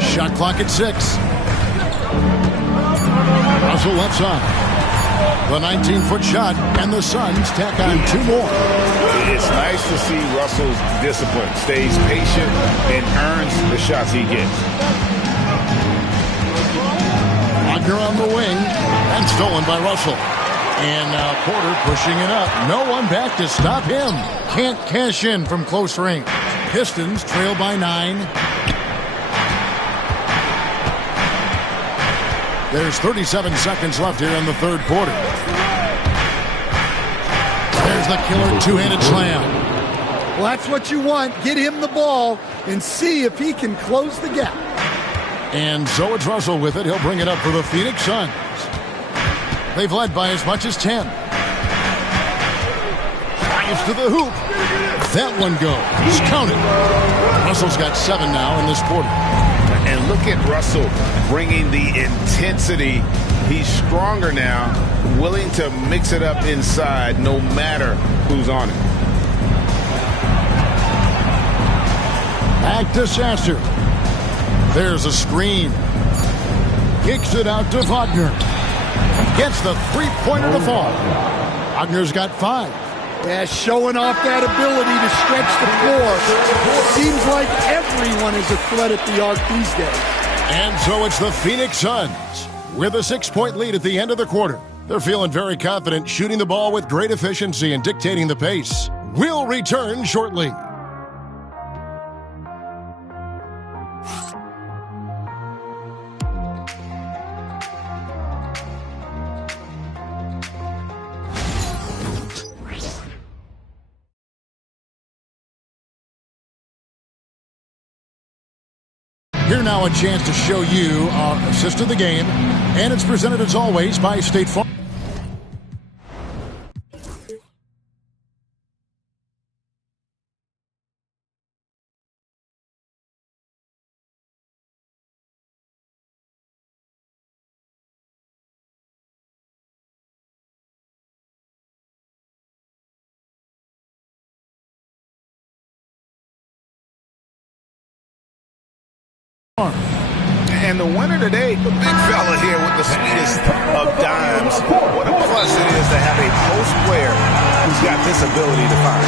Shot clock at 6. Russell left side. The 19-foot shot, and the Suns tack on 2 more. It's nice to see Russell's discipline. Stays patient and earns the shots he gets. Wagner on the wing, and stolen by Russell. And now Porter pushing it up. No one back to stop him. Can't cash in from close range. Pistons trail by 9. There's 37 seconds left here in the third quarter. There's the killer two-handed slam. Well, that's what you want. Get him the ball and see if he can close the gap. And so it's Russell with it. He'll bring it up for the Phoenix Suns. They've led by as much as 10. Drives to the hoop. That one goes. Count it. Russell's got 7 now in this quarter. And look at Russell bringing the intensity. He's stronger now, willing to mix it up inside no matter who's on it. Back to Sasser. There's a screen. Kicks it out to Wagner. Gets the three-pointer to fall. Wagner's got 5. Yeah, showing off that ability to stretch the floor. Seems like everyone is a threat at the arc these days. And so it's the Phoenix Suns with a 6-point lead at the end of the quarter. They're feeling very confident, shooting the ball with great efficiency and dictating the pace. We'll return shortly. Here now a chance to show you our assist of the game, and it's presented as always by State Farm. And the winner today, the big fella here with the sweetest of dimes. What a plus it is to have a post player who's got this ability to find.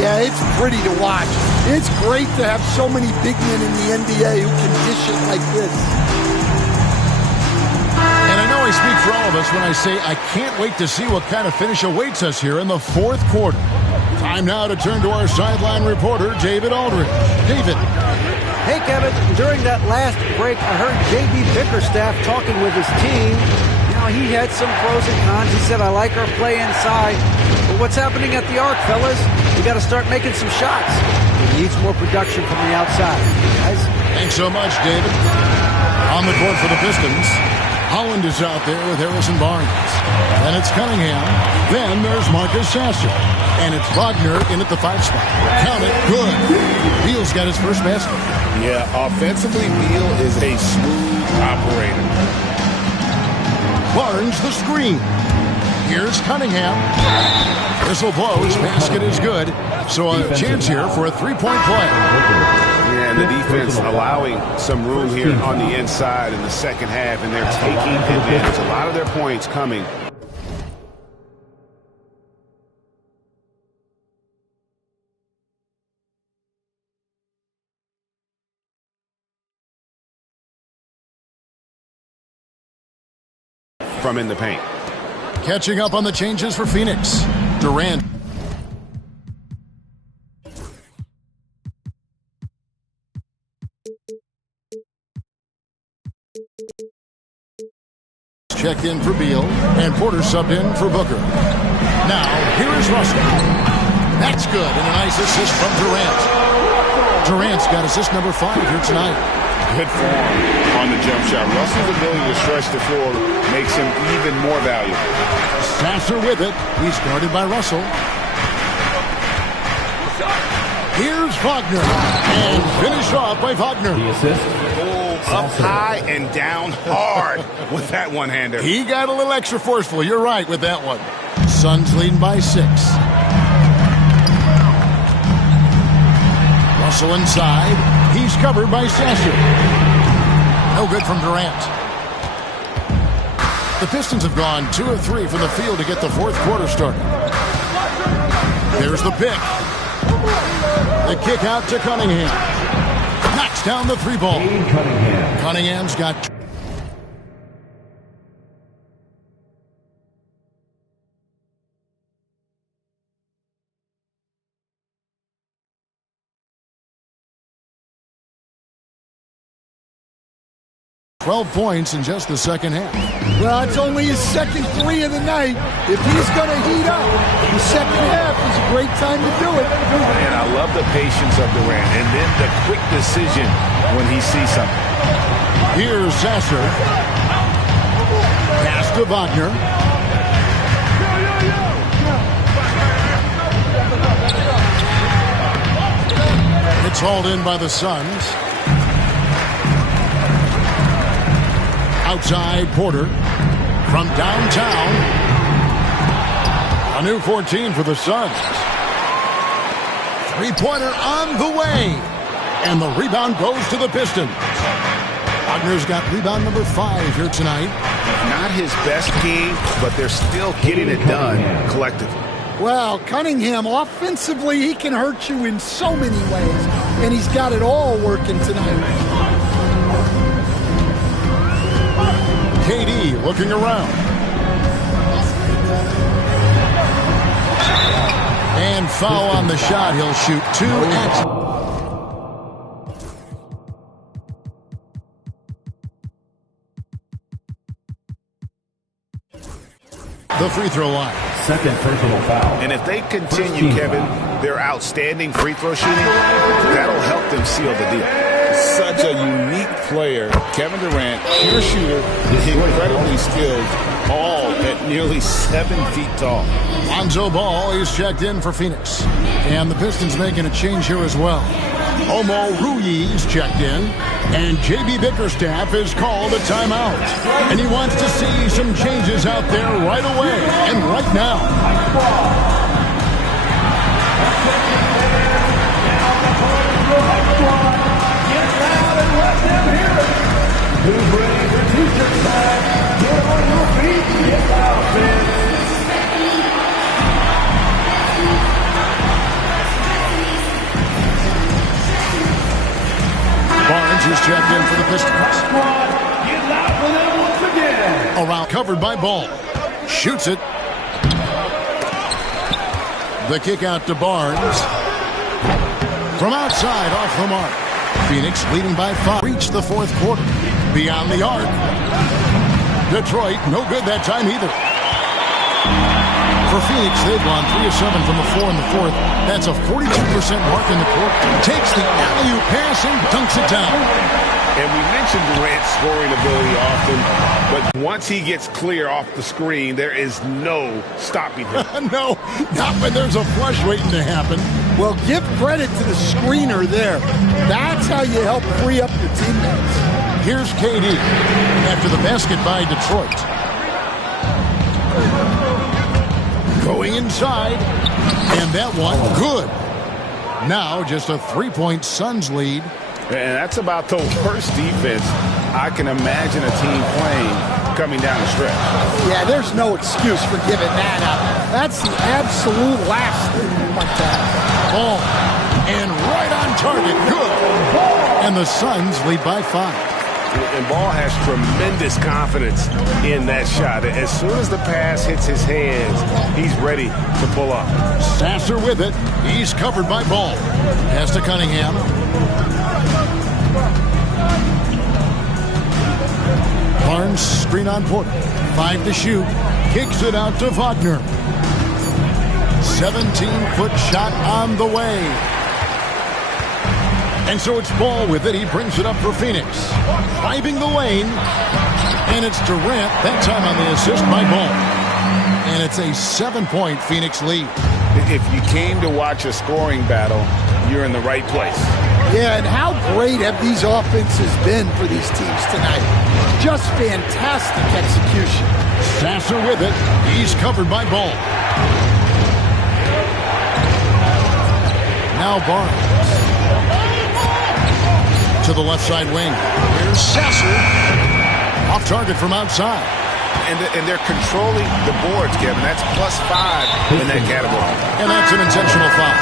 Yeah, it's pretty to watch. It's great to have so many big men in the NBA who can dish it like this. And I know I speak for all of us when I say I can't wait to see what kind of finish awaits us here in the fourth quarter. Time now to turn to our sideline reporter, David Aldridge. David. Hey, Kevin, during that last break, I heard J.B. Bickerstaff talking with his team. You know, he had some pros and cons. He said, I like our play inside. But what's happening at the arc, fellas? We got to start making some shots. He needs more production from the outside. Guys? Thanks so much, David. On the court for the Pistons, Holland is out there with Harrison Barnes. Then it's Cunningham. Then there's Marcus Sasser. And it's Wagner in at the 5 spot. Count it. Good. Beal's got his first basket. Yeah, offensively, Beal is a smooth operator. Barnes the screen. Here's Cunningham. Whistle blows. Basket is good. So a chance here for a three-point play. Yeah, and the defense allowing some room here on the inside in the second half, and they're taking advantage. A lot of their points coming. From in the paint. Catching up on the changes for Phoenix. Durant. Checked in for Beal, and Porter subbed in for Booker. Now, here is Russell. That's good, and a nice assist from Durant. Durant's got assist number 5 here tonight. Good form on the jump shot. Russell's ability to stretch the floor makes him even more valuable. Sasser with it. He's guarded by Russell. Here's Wagner, and finished off by Wagner. The assist. Up high and down hard with that one-hander. He got a little extra forceful. You're right with that one. Suns leading by 6. Russell inside. He's covered by Sasser. No good from Durant. The Pistons have gone 2 of 3 from the field to get the fourth quarter started. There's the pick. The kick out to Cunningham. Knocks down the 3-ball. Cunningham's got 12 points in just the second half. Well, it's only his second 3 of the night. If he's going to heat up, the second half is a great time to do it. And I love the patience of Durant, and then the quick decision when he sees something. Here's Sasser. Pass to Wagner. It's hauled in by the Suns. Outside Porter from downtown. A new 14 for the Suns. 3-pointer on the way. And the rebound goes to the Pistons. Wagner's got rebound number 5 here tonight. Not his best game, but they're still getting it done collectively. Well, Cunningham, offensively, he can hurt you in so many ways. And he's got it all working tonight. KD looking around. And foul on the shot. He'll shoot 2 at... the free throw line. Second personal foul. And if they continue, Kevin, their outstanding free throw shooting, that'll help them seal the deal. Such a unique player. Kevin Durant, pure shooter, incredibly skilled, all at nearly 7 feet tall. Lonzo Ball is checked in for Phoenix. And the Pistons making a change here as well. Omo Ruiz checked in. And J.B. Bickerstaff is called a timeout. And he wants to see some changes out there right away and right now. Who's ready for t-shirt time? Get on your feet, get out, man. Barnes is checked in for the Pistons. Squad, get loud for them once again. Around, covered by Ball. Shoots it. The kick out to Barnes. From outside, off the mark. Phoenix leading by 5. Reach the fourth quarter. Beyond the arc. Detroit, no good that time either. For Phoenix, they've gone 3 of 7 from the floor in the fourth. That's a 42% mark in the quarter. Takes the alley-oop pass and dunks it down. And we mentioned Durant's scoring ability often, but once he gets clear off the screen, there is no stopping him. No, not when there's a flush waiting to happen. Well, give credit to the screener there. That's how you help free up your teammates. Here's KD after the basket by Detroit. Looking inside. And that one, good. Now just a 3-point Suns lead. And that's about the worst defense I can imagine a team playing coming down the stretch. Yeah, there's no excuse for giving that up. That's the absolute last thing you want to have. Ball. And right on target. Good. And the Suns lead by 5. And Ball has tremendous confidence in that shot. As soon as the pass hits his hands, he's ready to pull up. Sasser with it. He's covered by Ball. Pass to Cunningham. Barnes screen on Porter. 5 to shoot. Kicks it out to Wagner. 17-foot shot on the way. And so it's Ball with it. He brings it up for Phoenix. Driving the lane. And it's Durant. That time on the assist by Ball. And it's a 7-point Phoenix lead. If you came to watch a scoring battle, you're in the right place. Yeah, and how great have these offenses been for these teams tonight? Just fantastic execution. Sasser with it. He's covered by Ball. Now Barnes. To the left side wing. Here's Sasser. Off target from outside. And they're controlling the boards, Kevin. That's +5 in that category. And that's an intentional foul.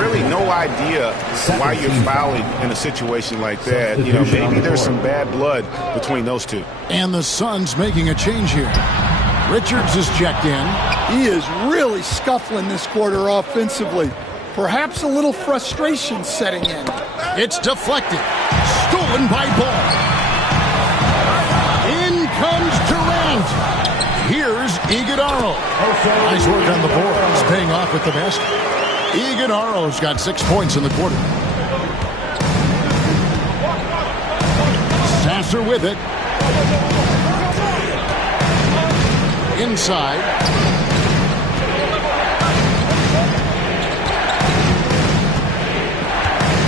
Really no idea why you're fouling in a situation like that. You know, maybe there's some bad blood between those two. And the Suns making a change here. Richards is checked in. He is really scuffling this quarter offensively. Perhaps a little frustration setting in. It's deflected. Stolen by Ball. In comes Durant. Here's Iguodala. Nice work on the boards. Paying off with the basket. Iguodala's got 6 points in the quarter. Sasser with it. Inside.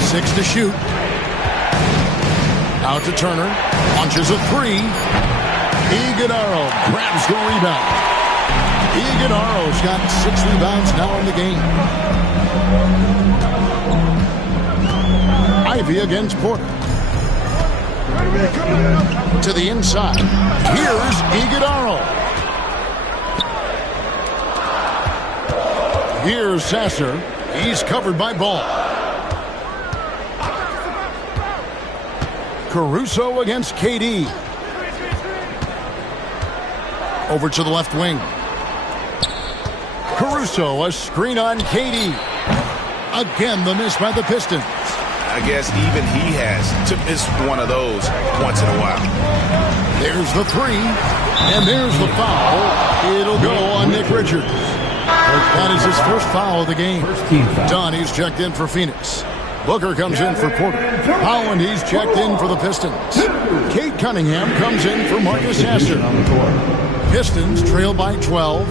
Six to shoot. Out to Turner. Launches a 3. Iguodala grabs the rebound. Iguodala's got 6 rebounds now in the game. Ivy against Porter. To the inside. Here's Iguodala. Here's Sasser. He's covered by Ball. Caruso against KD. Over to the left wing. Caruso, a screen on KD. Again, the miss by the Pistons. I guess even he has to miss one of those once in a while. There's the 3, and there's the foul. It'll go on Nick Richards. That is his first foul of the game. Dunn, he's checked in for Phoenix. Booker comes in for Porter. Howland, he's checked in for the Pistons. Kate Cunningham comes in for Marcus Sasser. Pistons trail by 12.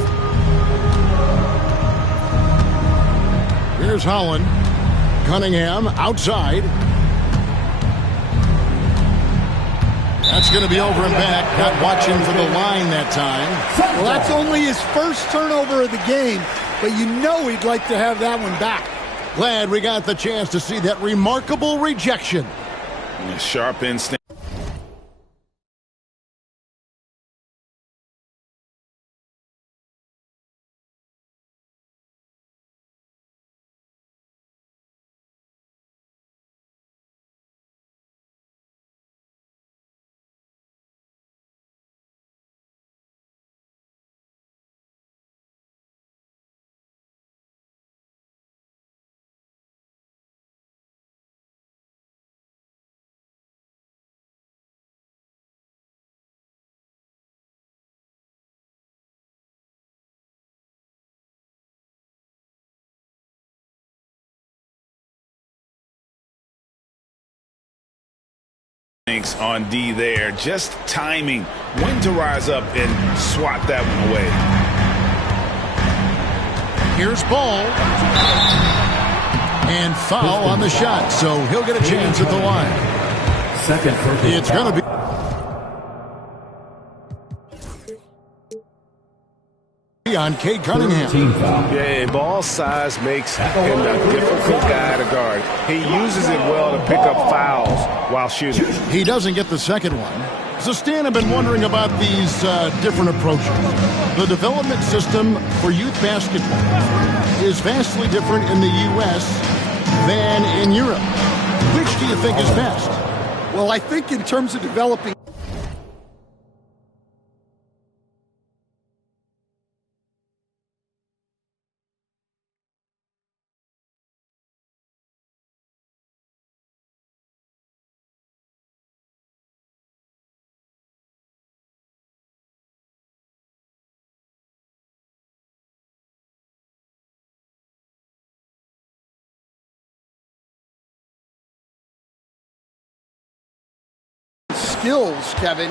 Here's Howland. Cunningham outside. That's going to be over and back. Not watching for the line that time. Well, that's only his first turnover of the game, but you know he'd like to have that one back. Glad we got the chance to see that remarkable rejection. Sharp instinct. On D there, just timing when to rise up and swat that one away. Here's Ball. And foul on the shot, so he'll get a chance at the line. It's going to be. on Cade Cunningham. Yeah, ball size makes him a difficult guy to guard. He uses it well to pick up fouls while shooting. He doesn't get the second one. So Stan, I've been wondering about these different approaches. The development system for youth basketball is vastly different in the U.S. than in Europe. Which do you think is best? Well, I think in terms of developing skills, Kevin,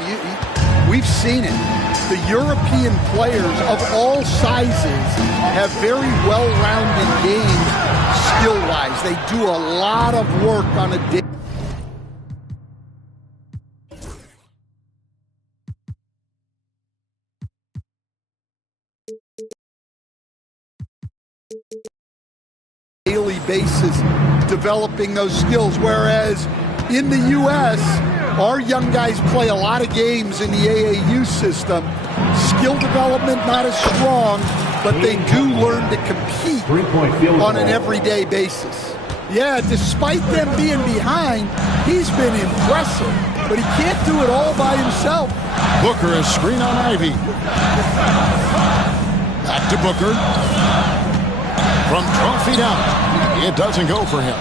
we've seen it. The European players of all sizes have very well-rounded games skill-wise. They do a lot of work on a day. Daily basis developing those skills, whereas in the U.S., our young guys play a lot of games in the AAU system. Skill development not as strong, but they do learn to compete on an everyday basis. Yeah, despite them being behind, he's been impressive, but he can't do it all by himself. Booker is screen on Ivy. Back to Booker. From 12 feet out, it doesn't go for him.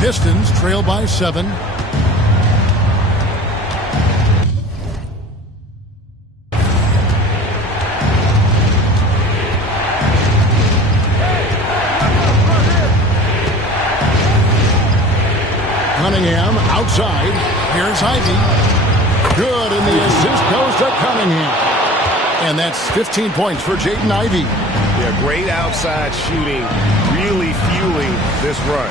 Pistons trail by 7. Cunningham outside. Here's Ivy. Good, and the assist goes to Cunningham. And that's 15 points for Jaden Ivey. Yeah, great outside shooting, really fueling this run.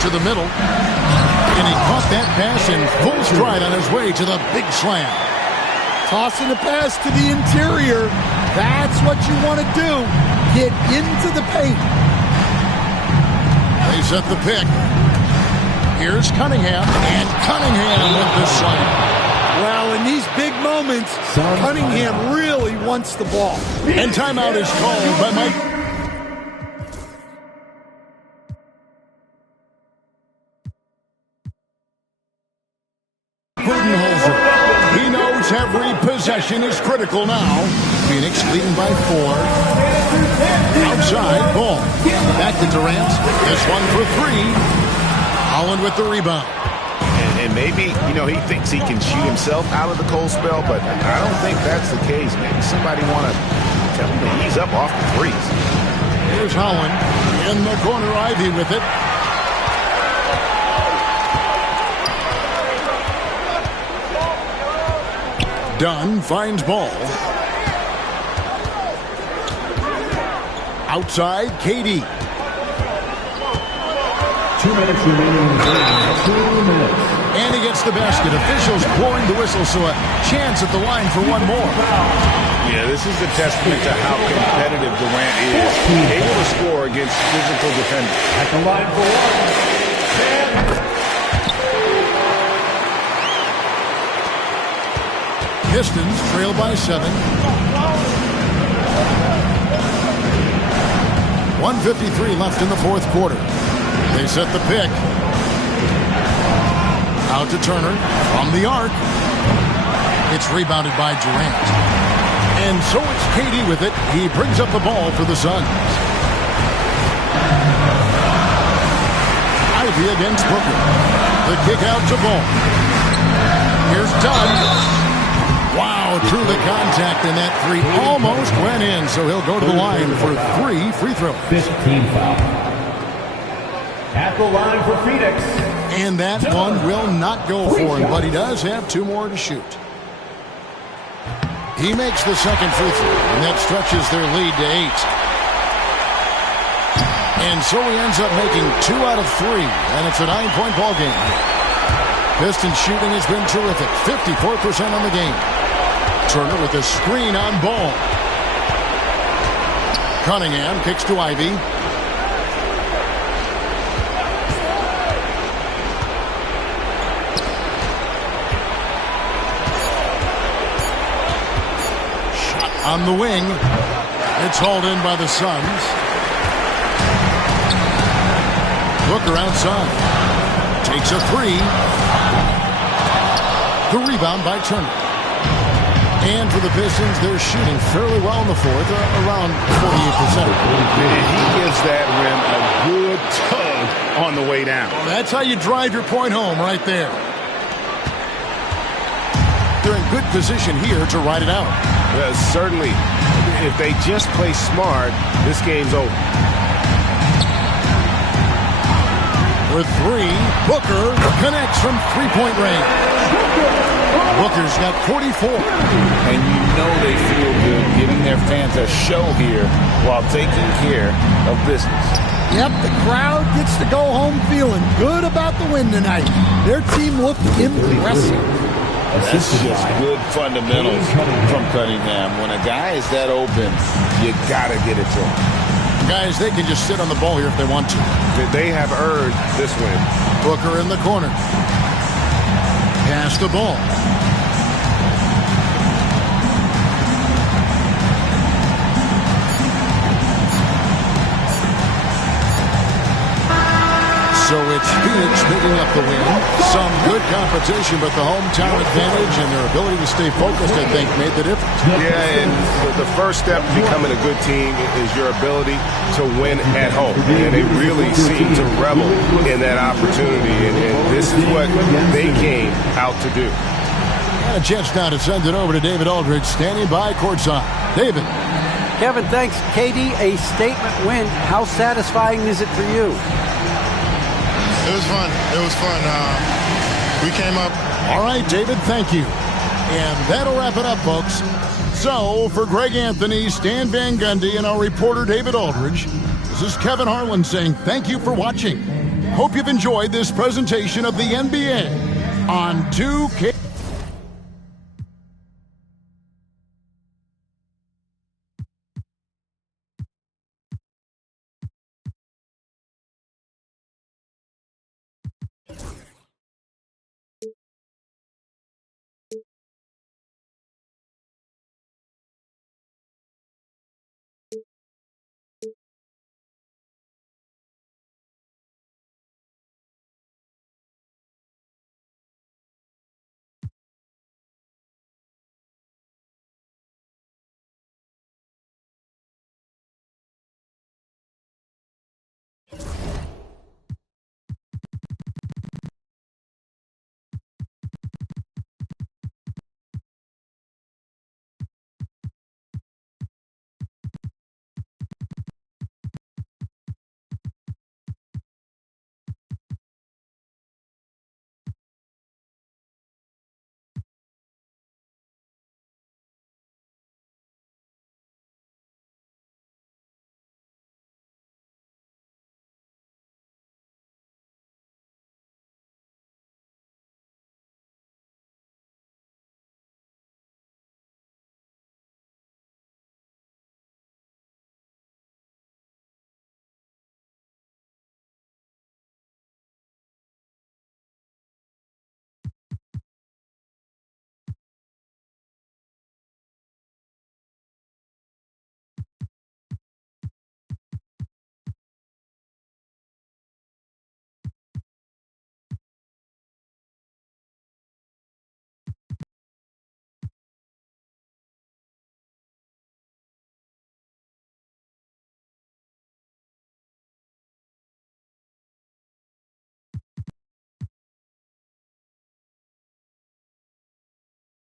To the middle. And he caught that pass in full stride on his way to the big slam. Tossing the pass to the interior. That's what you want to do. Get into the paint. They set the pick. Here's Cunningham, and Cunningham with the slam. Well, in these big moments, Cunningham really wants the ball. And timeout is called by Mike. Budenholzer. He knows every possession is critical now. Phoenix leading by 4. Outside, ball. Back to Durant. This one for 3. Holland with the rebound. And maybe, he thinks he can shoot himself out of the cold spell, but I don't think that's the case. Maybe somebody want to tell him to ease up off the threes. Here's Holland in the corner. Ivy with it. Dunn finds ball. Outside, KD. 2 minutes remaining in the game. 2 minutes. And he gets the basket. Officials blowing the whistle, so a chance at the line for one more. Yeah, this is a testament to how competitive Durant is. Able to score against physical defenders. At the line for 1. Pistons trail by 7. 1:53 left in the fourth quarter. They set the pick. Out to Turner from the arc. It's rebounded by Durant. And so it's KD with it. He brings up the ball for the Suns. Ivy against Booker. The kick out to Ball. Here's Dunn. Wow, through the contact, and that 3 almost went in, so he'll go to the line for 3 free throws. 15 foul. At the line for Phoenix. And that one will not go for him, but he does have 2 more to shoot. He makes the second free throw, and that stretches their lead to 8. And so he ends up making 2 out of 3, and it's a 9-point ball game. Pistons shooting has been terrific, 54% on the game. Turner with a screen on ball. Cunningham kicks to Ivy. On the wing. It's hauled in by the Suns. Booker outside. Takes a three. The rebound by Turner. And for the Pistons, they're shooting fairly well in the fourth, around 48%. And he gives that rim a good tug on the way down. Well, that's how you drive your point home right there. They're in good position here to ride it out. Certainly, if they just play smart, this game's over. For three, Booker connects from three-point range. Booker's got 44. And you know they feel good giving their fans a show here while taking care of business. Yep, the crowd gets to go home feeling good about the win tonight. Their team looked impressive. That's just good fundamentals from Cunningham. When a guy is that open, you got to get it to him. Guys, they can just sit on the ball here if they want to. They have earned this win. Booker in the corner. Pass the ball. So it's Phoenix picking up the win. Some good competition, but the hometown advantage and their ability to stay focused, I think, made the difference. Yeah, and the first step to becoming a good team is your ability to win at home. And they really seem to revel in that opportunity, and this is what they came out to do. And a chance now to send it over to David Aldridge, standing by courtside. David. Kevin, thanks. KD, a statement win. How satisfying is it for you? It was fun. It was fun. We came up. All right, David, thank you. And that'll wrap it up, folks. So, for Greg Anthony, Stan Van Gundy, and our reporter, David Aldridge, this is Kevin Harlan saying thank you for watching. Hope you've enjoyed this presentation of the NBA on 2K.